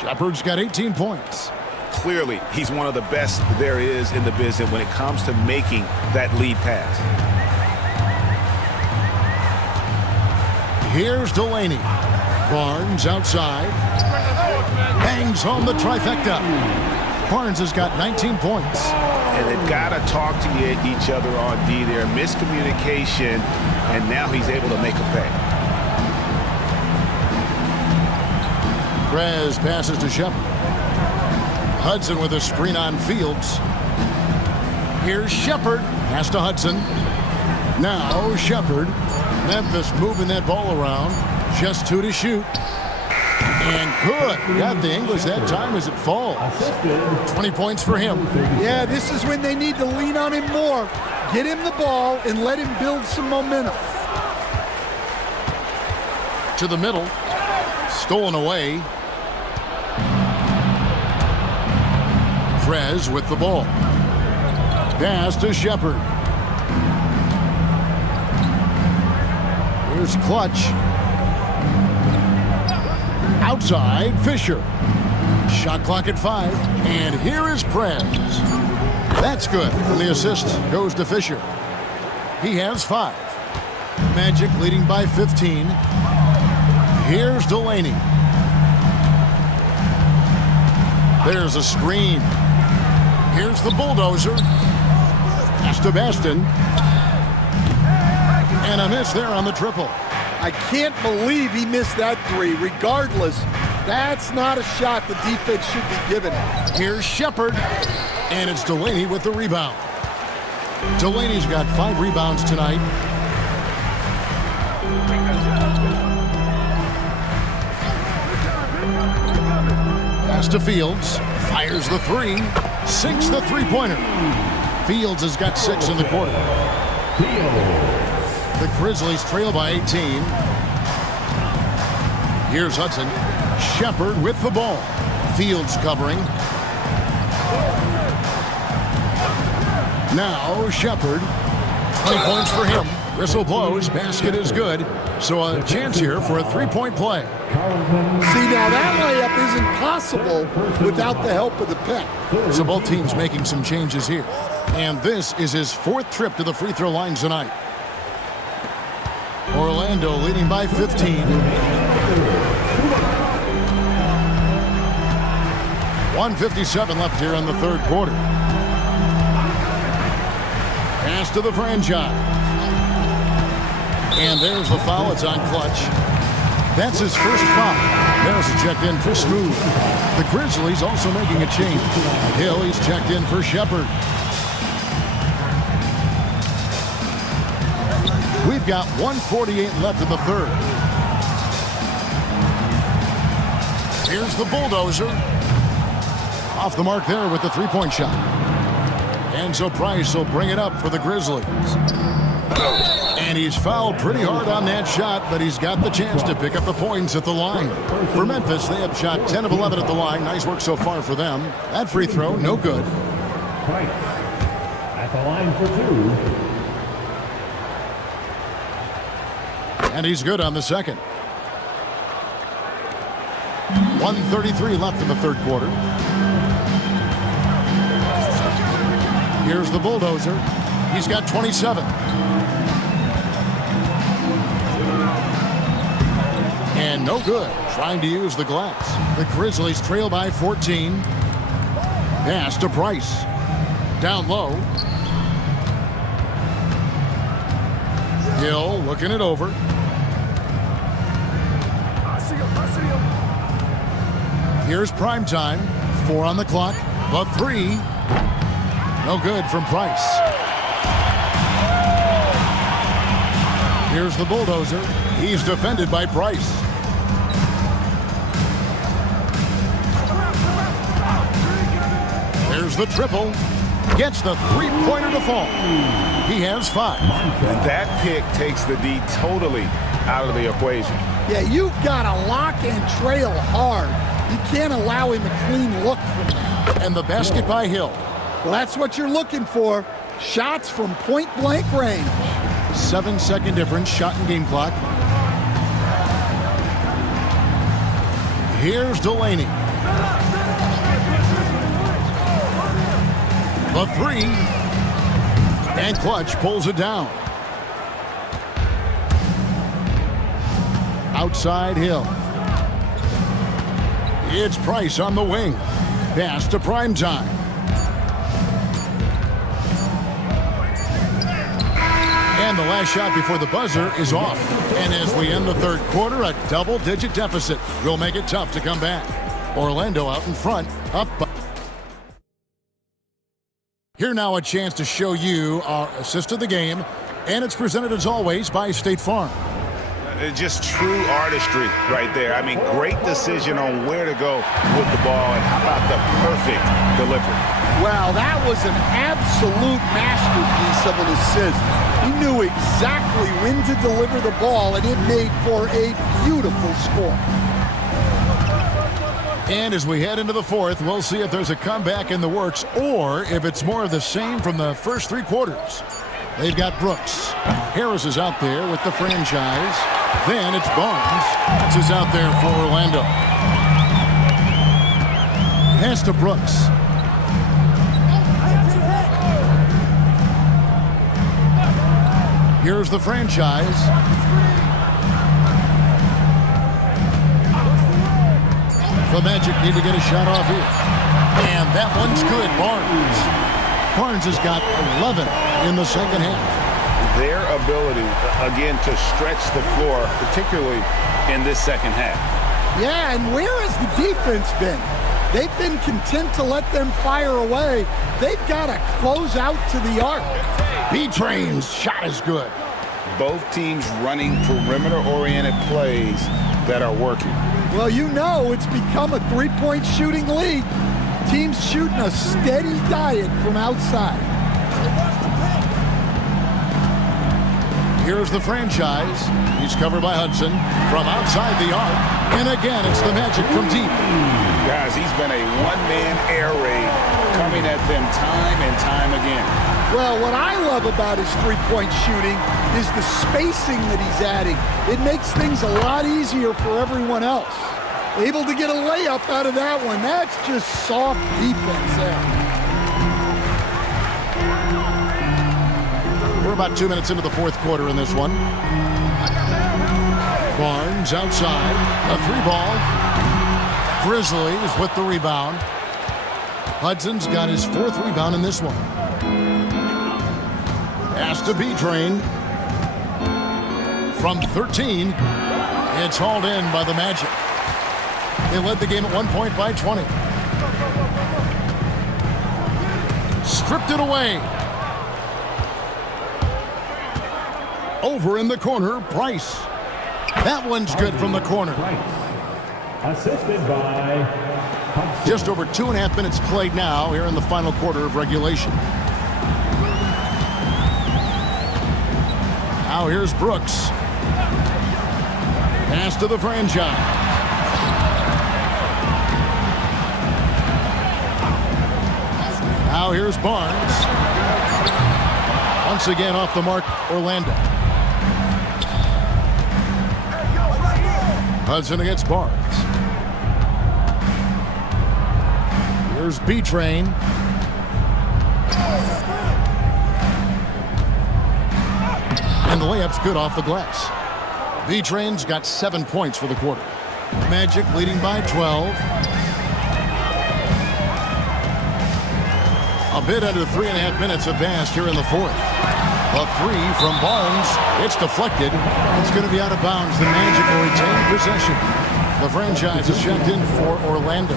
Shepherd's got 18 points. Clearly, he's one of the best there is in the business when it comes to making that lead pass. Here's Delaney. Barnes outside. Bangs home the trifecta. Barnes has got 19 points. And they've got to talk to each other on D there. Miscommunication, and now he's able to make a pay. Prez passes to Shepherd. Hudson with a screen on Fields. Here's Shepherd. Pass to Hudson. Now Shepherd. Memphis moving that ball around. Just 2 to shoot. And good. Got the English that time as it falls. 20 points for him. Yeah, this is when they need to lean on him more. Get him the ball and let him build some momentum. To the middle. Stolen away. Prez with the ball. Pass to Shepherd. Here's Clutch. Outside, Fisher. Shot clock at 5. And here is Prez. That's good. And the assist goes to Fisher. He has 5. Magic leading by 15. Here's Delaney. There's a screen. Here's the bulldozer. Pass to Baston. a miss there on the triple. I can't believe he missed that three. Regardless, that's not a shot the defense should be giving him. Here's Shepard, and it's Delaney with the rebound. Delaney's got 5 rebounds tonight. Pass to Fields, fires the three, sinks the three-pointer. Fields has got 6 in the quarter. The Grizzlies trail by 18. Here's Hudson. Shepard with the ball. Fields covering. Now Shepard. 20 points for him. Whistle blows. Basket is good. So a chance here for a three-point play. See, now that layup isn't possible without the help of the pick. So both teams making some changes here. And this is his 4th trip to the free throw line tonight. Orlando leading by 15. 1:57 left here in the third quarter. Pass to the franchise. And there's the foul. It's on Clutch. That's his first foul. Harris is checked in for Smooth. The Grizzlies also making a change. Hill, he's checked in for Shepard. We've got 1:48 left in the third. Here's the bulldozer. Off the mark there with the three-point shot. Enzo Price will bring it up for the Grizzlies. And he's fouled pretty hard on that shot, but he's got the chance to pick up the points at the line. For Memphis, they have shot 10 of 11 at the line. Nice work so far for them. That free throw, no good. Price at the line for 2. And he's good on the second. 1:33 left in the third quarter. Here's the bulldozer. He's got 27. And no good. Trying to use the glass. The Grizzlies trail by 14. Pass to Price. Down low. Hill looking it over. Here's prime time. 4 on the clock. The three. No good from Price. Here's the bulldozer. He's defended by Price. There's the triple. Gets the three-pointer to fall. He has 5. And that pick takes the D totally out of the equation. Yeah, you've got to lock and trail hard. You can't allow him a clean look from that. And the basket by Hill. Well, that's what you're looking for. Shots from point-blank range. 7-second difference, shot and game clock. Here's Delaney. The three. And Clutch pulls it down. Outside Hill. It's Price on the wing. Pass to Primetime. And the last shot before the buzzer is off. And as we end the third quarter, a double-digit deficit will make it tough to come back. Orlando out in front, up by. Here now a chance to show you our assist of the game. And it's presented as always by State Farm. Just true artistry right there. I mean, great decision on where to go with the ball, and how about the perfect delivery? Wow, that was an absolute masterpiece of an assist. He knew exactly when to deliver the ball, and it made for a beautiful score. And as we head into the fourth, we'll see if there's a comeback in the works or if it's more of the same from the first 3 quarters. They've got Brooks. Harris is out there with the franchise. Then it's Barnes. That's is out there for Orlando. Pass to Brooks. Here's the franchise. The Magic need to get a shot off here. And that one's good. Barnes has got 11 in the second half. their ability, again, to stretch the floor, particularly in this second half. Yeah, and where has the defense been? They've been content to let them fire away. They've got to close out to the arc. B-Train's shot is good. Both teams running perimeter-oriented plays that are working. Well, you know it's become a three-point shooting league. Teams shooting a steady diet from outside. Here's the franchise. He's covered by Hudson from outside the arc. And again, it's the Magic from deep. Guys, he's been a one-man air raid coming at them time and time again. Well, what I love about his three-point shooting is the spacing that he's adding. It makes things a lot easier for everyone else. Able to get a layup out of that one. That's just soft defense there. We're about 2 minutes into the fourth quarter in this one. Barnes outside. A three ball. Grizzlies with the rebound. Hudson's got his fourth rebound in this one. Pass to B-Train. From 13, it's hauled in by the Magic. They led the game at 1 point by 20. Stripped it away. Over in the corner, Price. That one's good from the corner. Assisted by Hudson. Just over 2.5 minutes played now here in the final quarter of regulation. Now here's Brooks. Pass to the franchise. Now here's Barnes. Once again off the mark, Orlando. Hudson against Barnes. Here's B-Train. And the layup's good off the glass. B-Train's got 7 points for the quarter. Magic leading by 12. A bit under 3.5 minutes have passed here in the fourth. A three from Barnes. It's deflected. It's going to be out of bounds. The Magic will retain possession. The franchise is checked in for Orlando.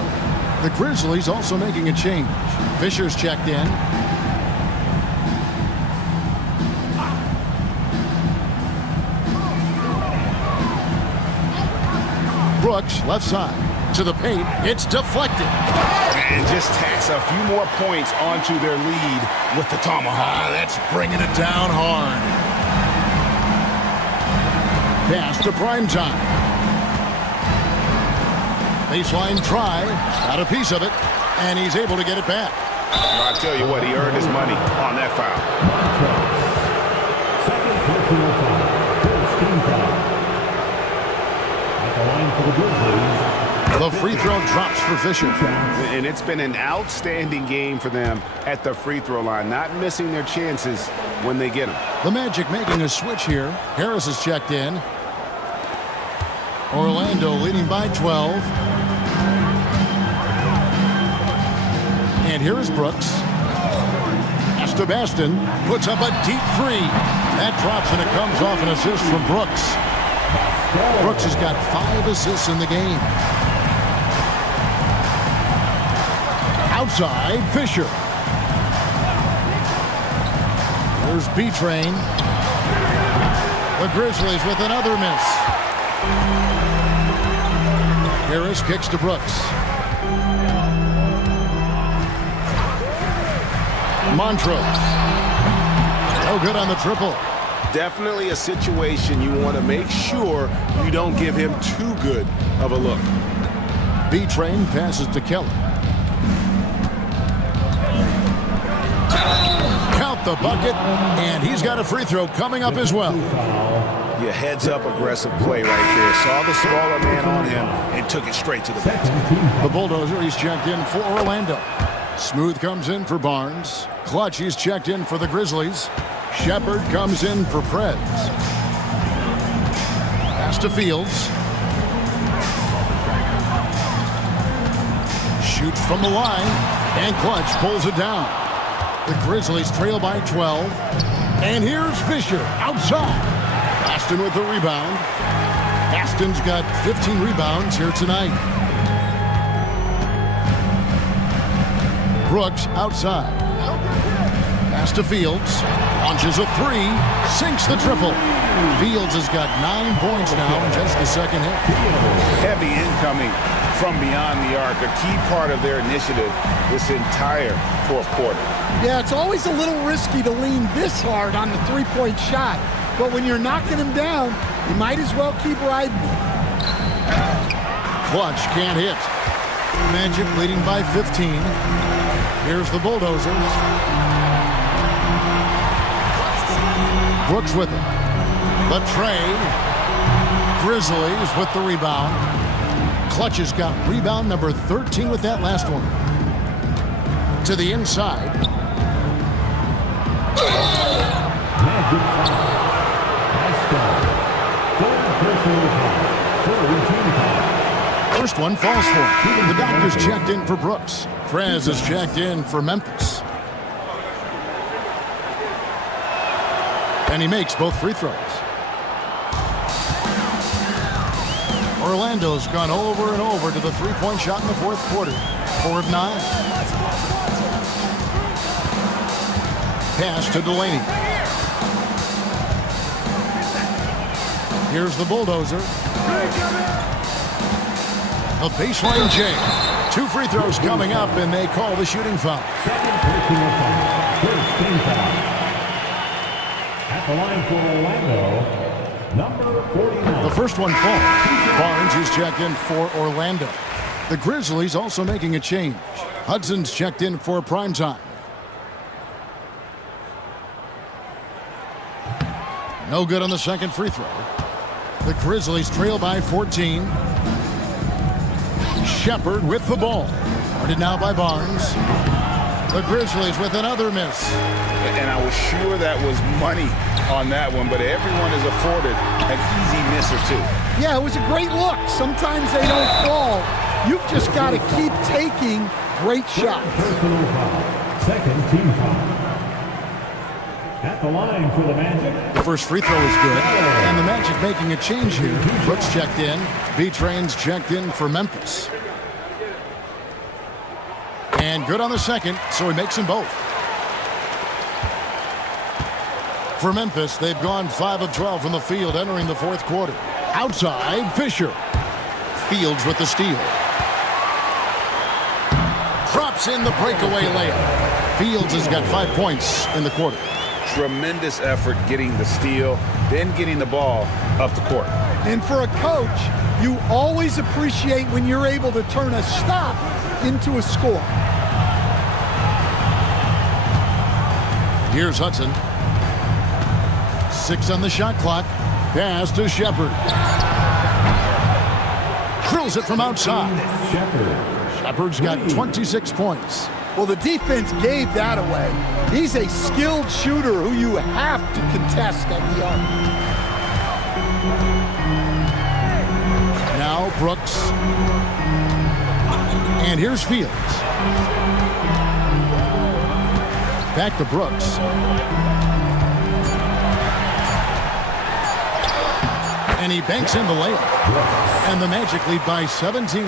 The Grizzlies also making a change. Fisher's checked in. Brooks, left side. To the paint. It's deflected. And just tacks a few more points onto their lead with the tomahawk. That's bringing it down hard. Pass to Primetime. Baseline try. Got a piece of it. And he's able to get it back. Well, I tell you what, he earned his money on that foul. Second personal foul. First team foul. At the line for the Grizzlies. The free throw drops for Fisher. And it's been an outstanding game for them at the free throw line, not missing their chances when they get them. The Magic making a switch here. Harris is checked in. Orlando leading by 12. And here is Brooks. Baston puts up a deep three. That drops and it comes off an assist from Brooks. Brooks has got 5 assists in the game. Outside, Fisher. There's B-Train. The Grizzlies with another miss. Harris kicks to Brooks. Montrose. No good on the triple. Definitely a situation you want to make sure you don't give him too good of a look. B-Train passes to Keller. Count the bucket, and he's got a free throw coming up as well. Your heads-up aggressive play right there. Saw the smaller man on him and took it straight to the basket. The Bulldozer, he's checked in for Orlando. Smooth comes in for Barnes. Clutch, he's checked in for the Grizzlies. Shepard comes in for Preds. Pass to Fields. Shoots from the line, and Clutch pulls it down. The Grizzlies trail by 12. And here's Fisher outside. Aston with the rebound. Aston's got 15 rebounds here tonight. Brooks outside. Pass to Fields. Launches a three. Sinks the triple. Fields has got 9 points now in just the second half. Heavy incoming from beyond the arc, a key part of their initiative this entire fourth quarter. Yeah, it's always a little risky to lean this hard on the three-point shot. But when you're knocking him down, you might as well keep riding him. Clutch can't hit. Magic leading by 15. Here's the Bulldozers. Brooks with it. The trade. Grizzlies with the rebound. Clutch has got rebound number 13 with that last one. To the inside. First one falls for him. The doctor's checked in for Brooks. Prez is checked in for Memphis. And he makes both free throws. Orlando's gone over and over to the three-point shot in the fourth quarter. 4 of 9. Pass to Delaney. Here's the Bulldozer. A baseline J. 2 free throws coming up, and they call the shooting foul. At the line for Orlando, number 49. The first one falls. Barnes is checked in for Orlando. The Grizzlies also making a change. Hudson's checked in for primetime. No good on the second free throw. The Grizzlies trail by 14. Shepard with the ball. Guarded now by Barnes. The Grizzlies with another miss. And I was sure that was money on that one, but everyone is afforded an easy miss or two. Yeah, it was a great look. Sometimes they don't fall. You've just got to keep taking great shots. Personal foul. Second team foul. At the line for the Magic. The first free throw is good. And the Magic making a change here. Brooks checked in. B-Train's checked in for Memphis. And good on the second, so he makes them both. For Memphis, they've gone 5 of 12 from the field entering the fourth quarter. Outside, Fisher. Fields with the steal. Drops in the breakaway layup. Fields has got 5 points in the quarter. Tremendous effort getting the steal, then getting the ball up the court. And for a coach, you always appreciate when you're able to turn a stop into a score. Here's Hudson. 6 on the shot clock. Pass to Shepard. Drills it from outside. Shepard's got 26 points. Well, the defense gave that away. He's a skilled shooter who you have to contest at the arc. Now Brooks. And here's Fields. Back to Brooks. And he banks in the layup. And the Magic lead by 17.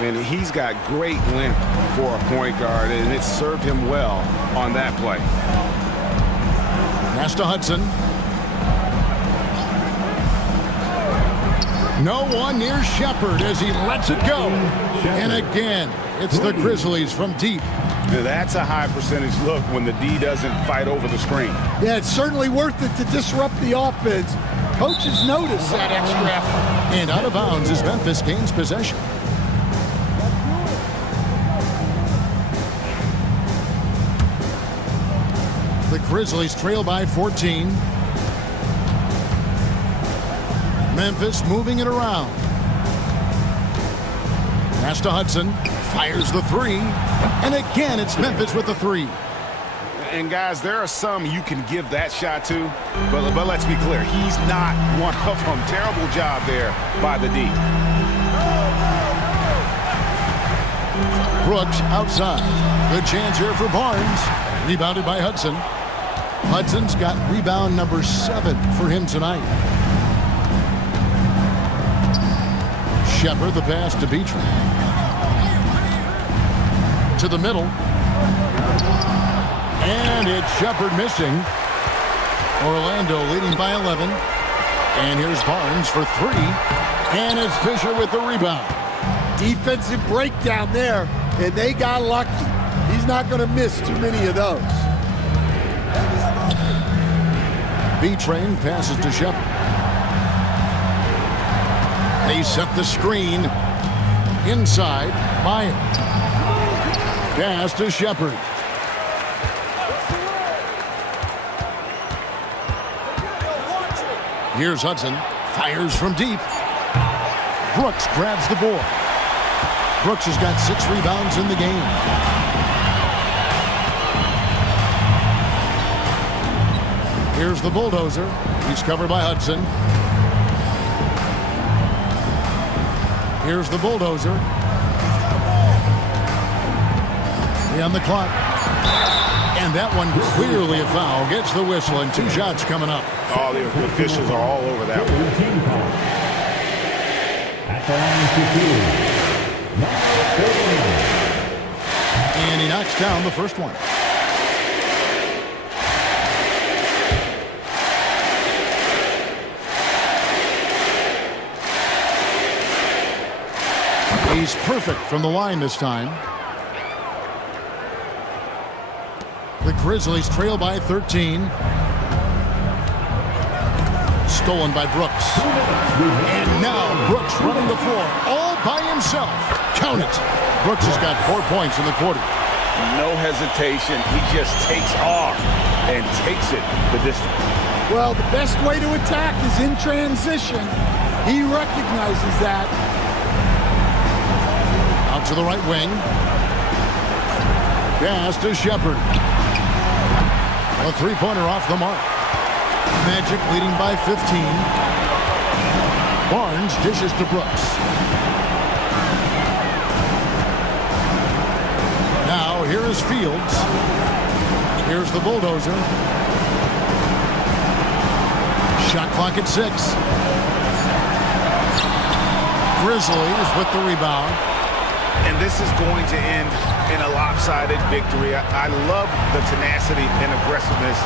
And he's got great length for a point guard, and it served him well on that play. Pass to Hudson. No one near Shepard as he lets it go. And again, it's the Grizzlies from deep. Now, that's a high percentage look when the D doesn't fight over the screen. Yeah, it's certainly worth it to disrupt the offense. Coaches notice that extra effort. And out of bounds as Memphis gains possession. The Grizzlies trail by 14. Memphis moving it around. Pass to Hudson. Fires the three. And again, it's Memphis with the three. And guys, there are some you can give that shot to, but let's be clear, he's not one of them. Terrible job there by the D. Brooks outside. Good chance here for Barnes. Rebounded by Hudson. Hudson's got rebound number 7 for him tonight. Shepard, the pass to Beatrice. To the middle. And it's Shepard missing. Orlando leading by 11. And here's Barnes for 3. And it's Fisher with the rebound. Defensive breakdown there, and they got lucky. He's not going to miss too many of those. B-Train passes to Shepard. They set the screen. Inside, Meyer. Pass to Shepard. Here's Hudson. Fires from deep. Brooks grabs the board. Brooks has got 6 rebounds in the game. Here's the bulldozer. He's covered by Hudson. Here's the bulldozer. 3 on the clock. And that one clearly a foul. Gets the whistle and 2 shots coming up. All the officials are all over that one. At the line to shoot, number 39. And he knocks down the first one. He's perfect from the line this time. The Grizzlies trail by 13. Stolen by Brooks. And now Brooks running the floor all by himself. Count it. Brooks has got 4 points in the quarter. No hesitation. He just takes off and takes it the distance. Well, the best way to attack is in transition. He recognizes that. Out to the right wing. Pass to Shepard. A 3-pointer off the mark. Magic leading by 15. Barnes dishes to Brooks. Now here is Fields. Here's the bulldozer. Shot clock at 6. Grizzlies with the rebound. And this is going to end in a lopsided victory. I love the tenacity and aggressiveness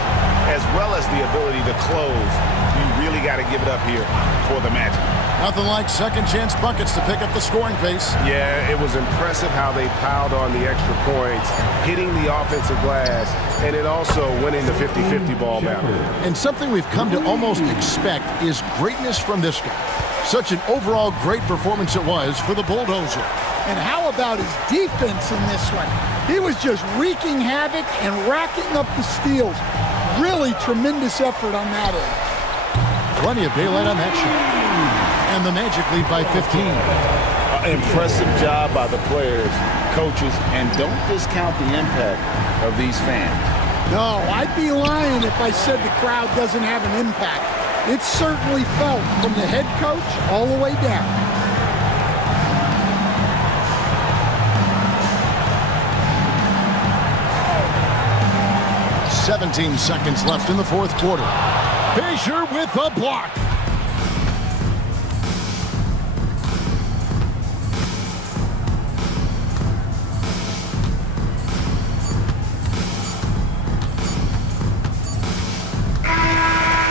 as well as the ability to close. You really got to give it up here for the Magic. Nothing like second chance buckets to pick up the scoring pace. Yeah, it was impressive how they piled on the extra points, hitting the offensive glass, and it also winning the 50-50 ball battle. And something we've come to almost expect is greatness from this guy. Such an overall great performance it was for the bulldozer. And how about his defense in this one? He was just wreaking havoc and racking up the steals. Really tremendous effort on that end. Plenty of daylight on that shot. And the Magic lead by 15. Impressive job by the players, coaches, and don't discount the impact of these fans. No, I'd be lying if I said the crowd doesn't have an impact. It's certainly felt from the head coach all the way down. 17 seconds left in the fourth quarter. Fisher with the block.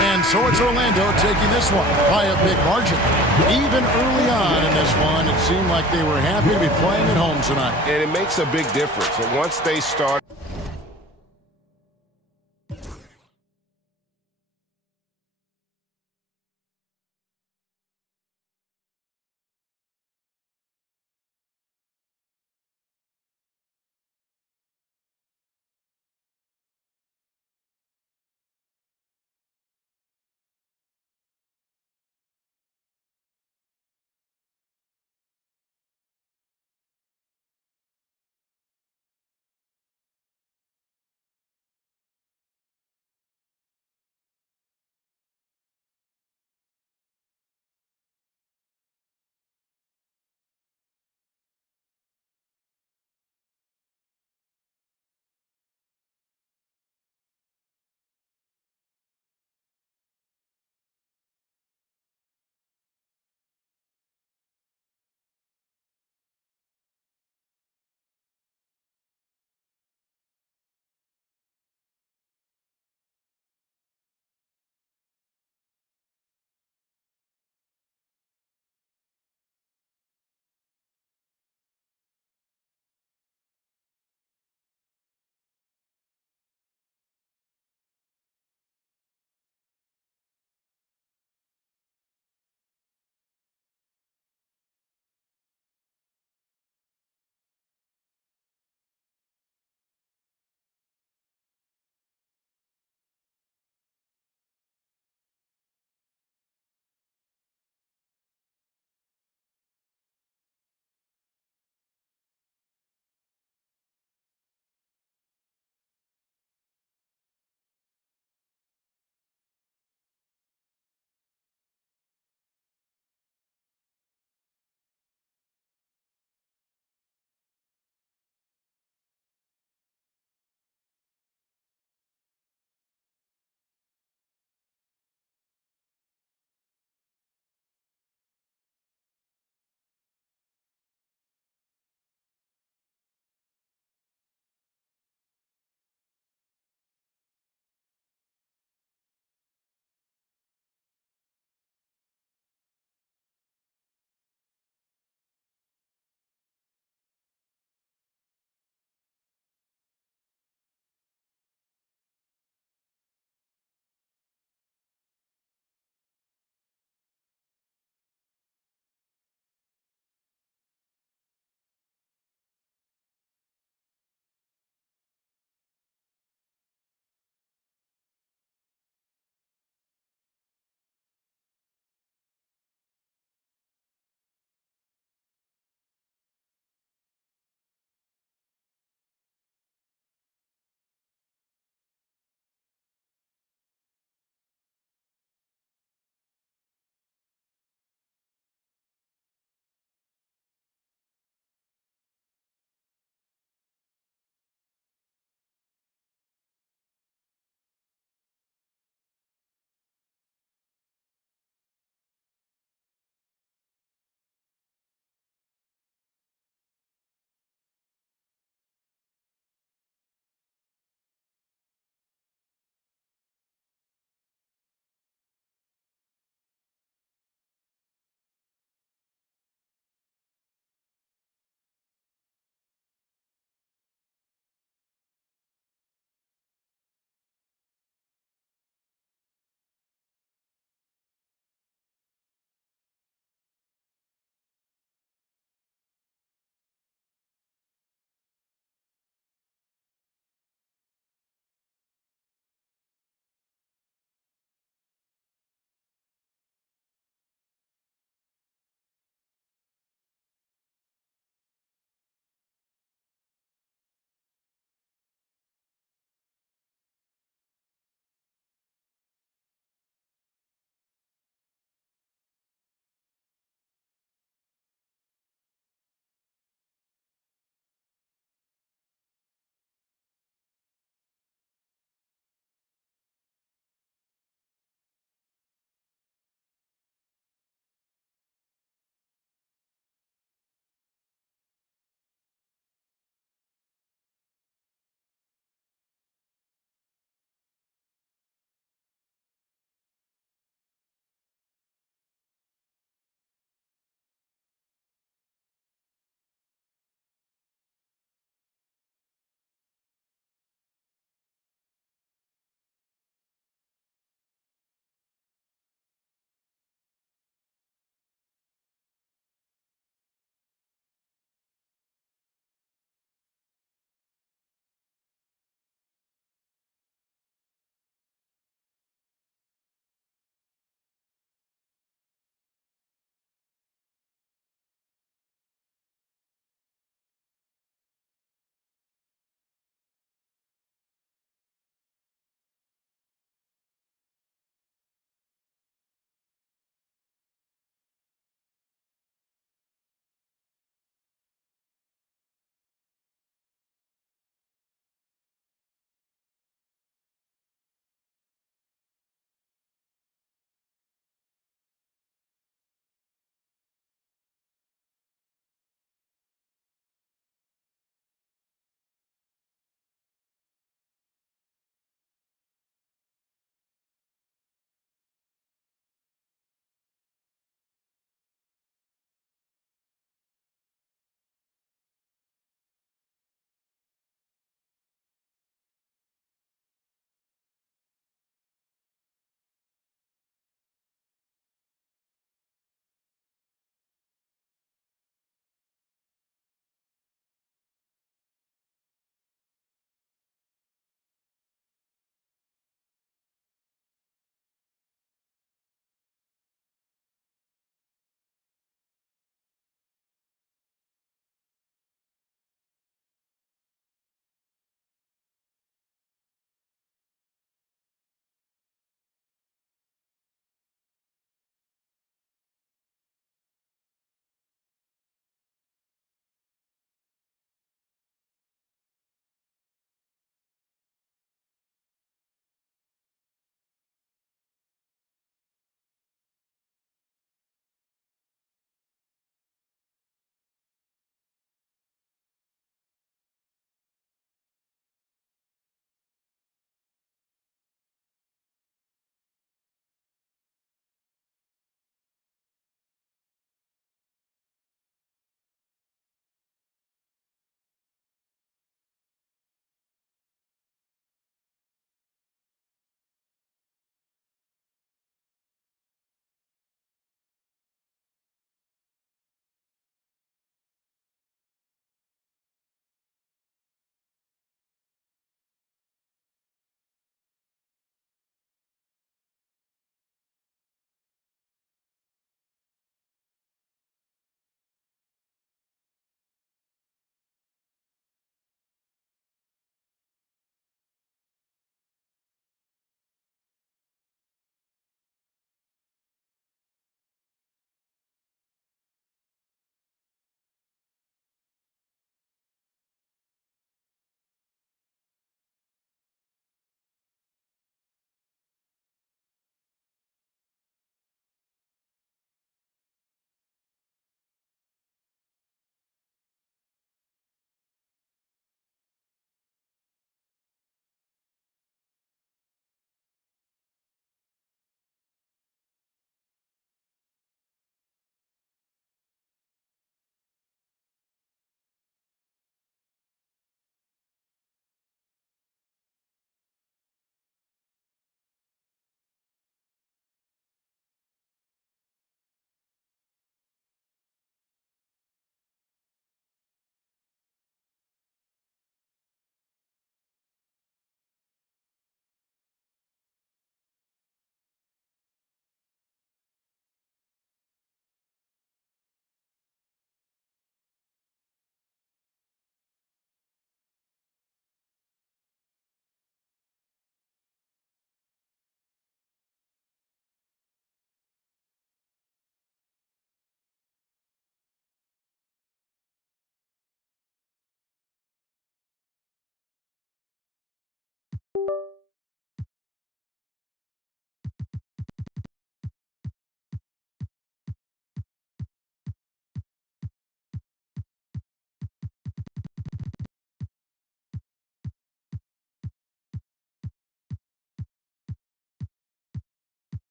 And so it's Orlando taking this one by a big margin. Even early on in this one, it seemed like they were happy to be playing at home tonight. And it makes a big difference. And once they start...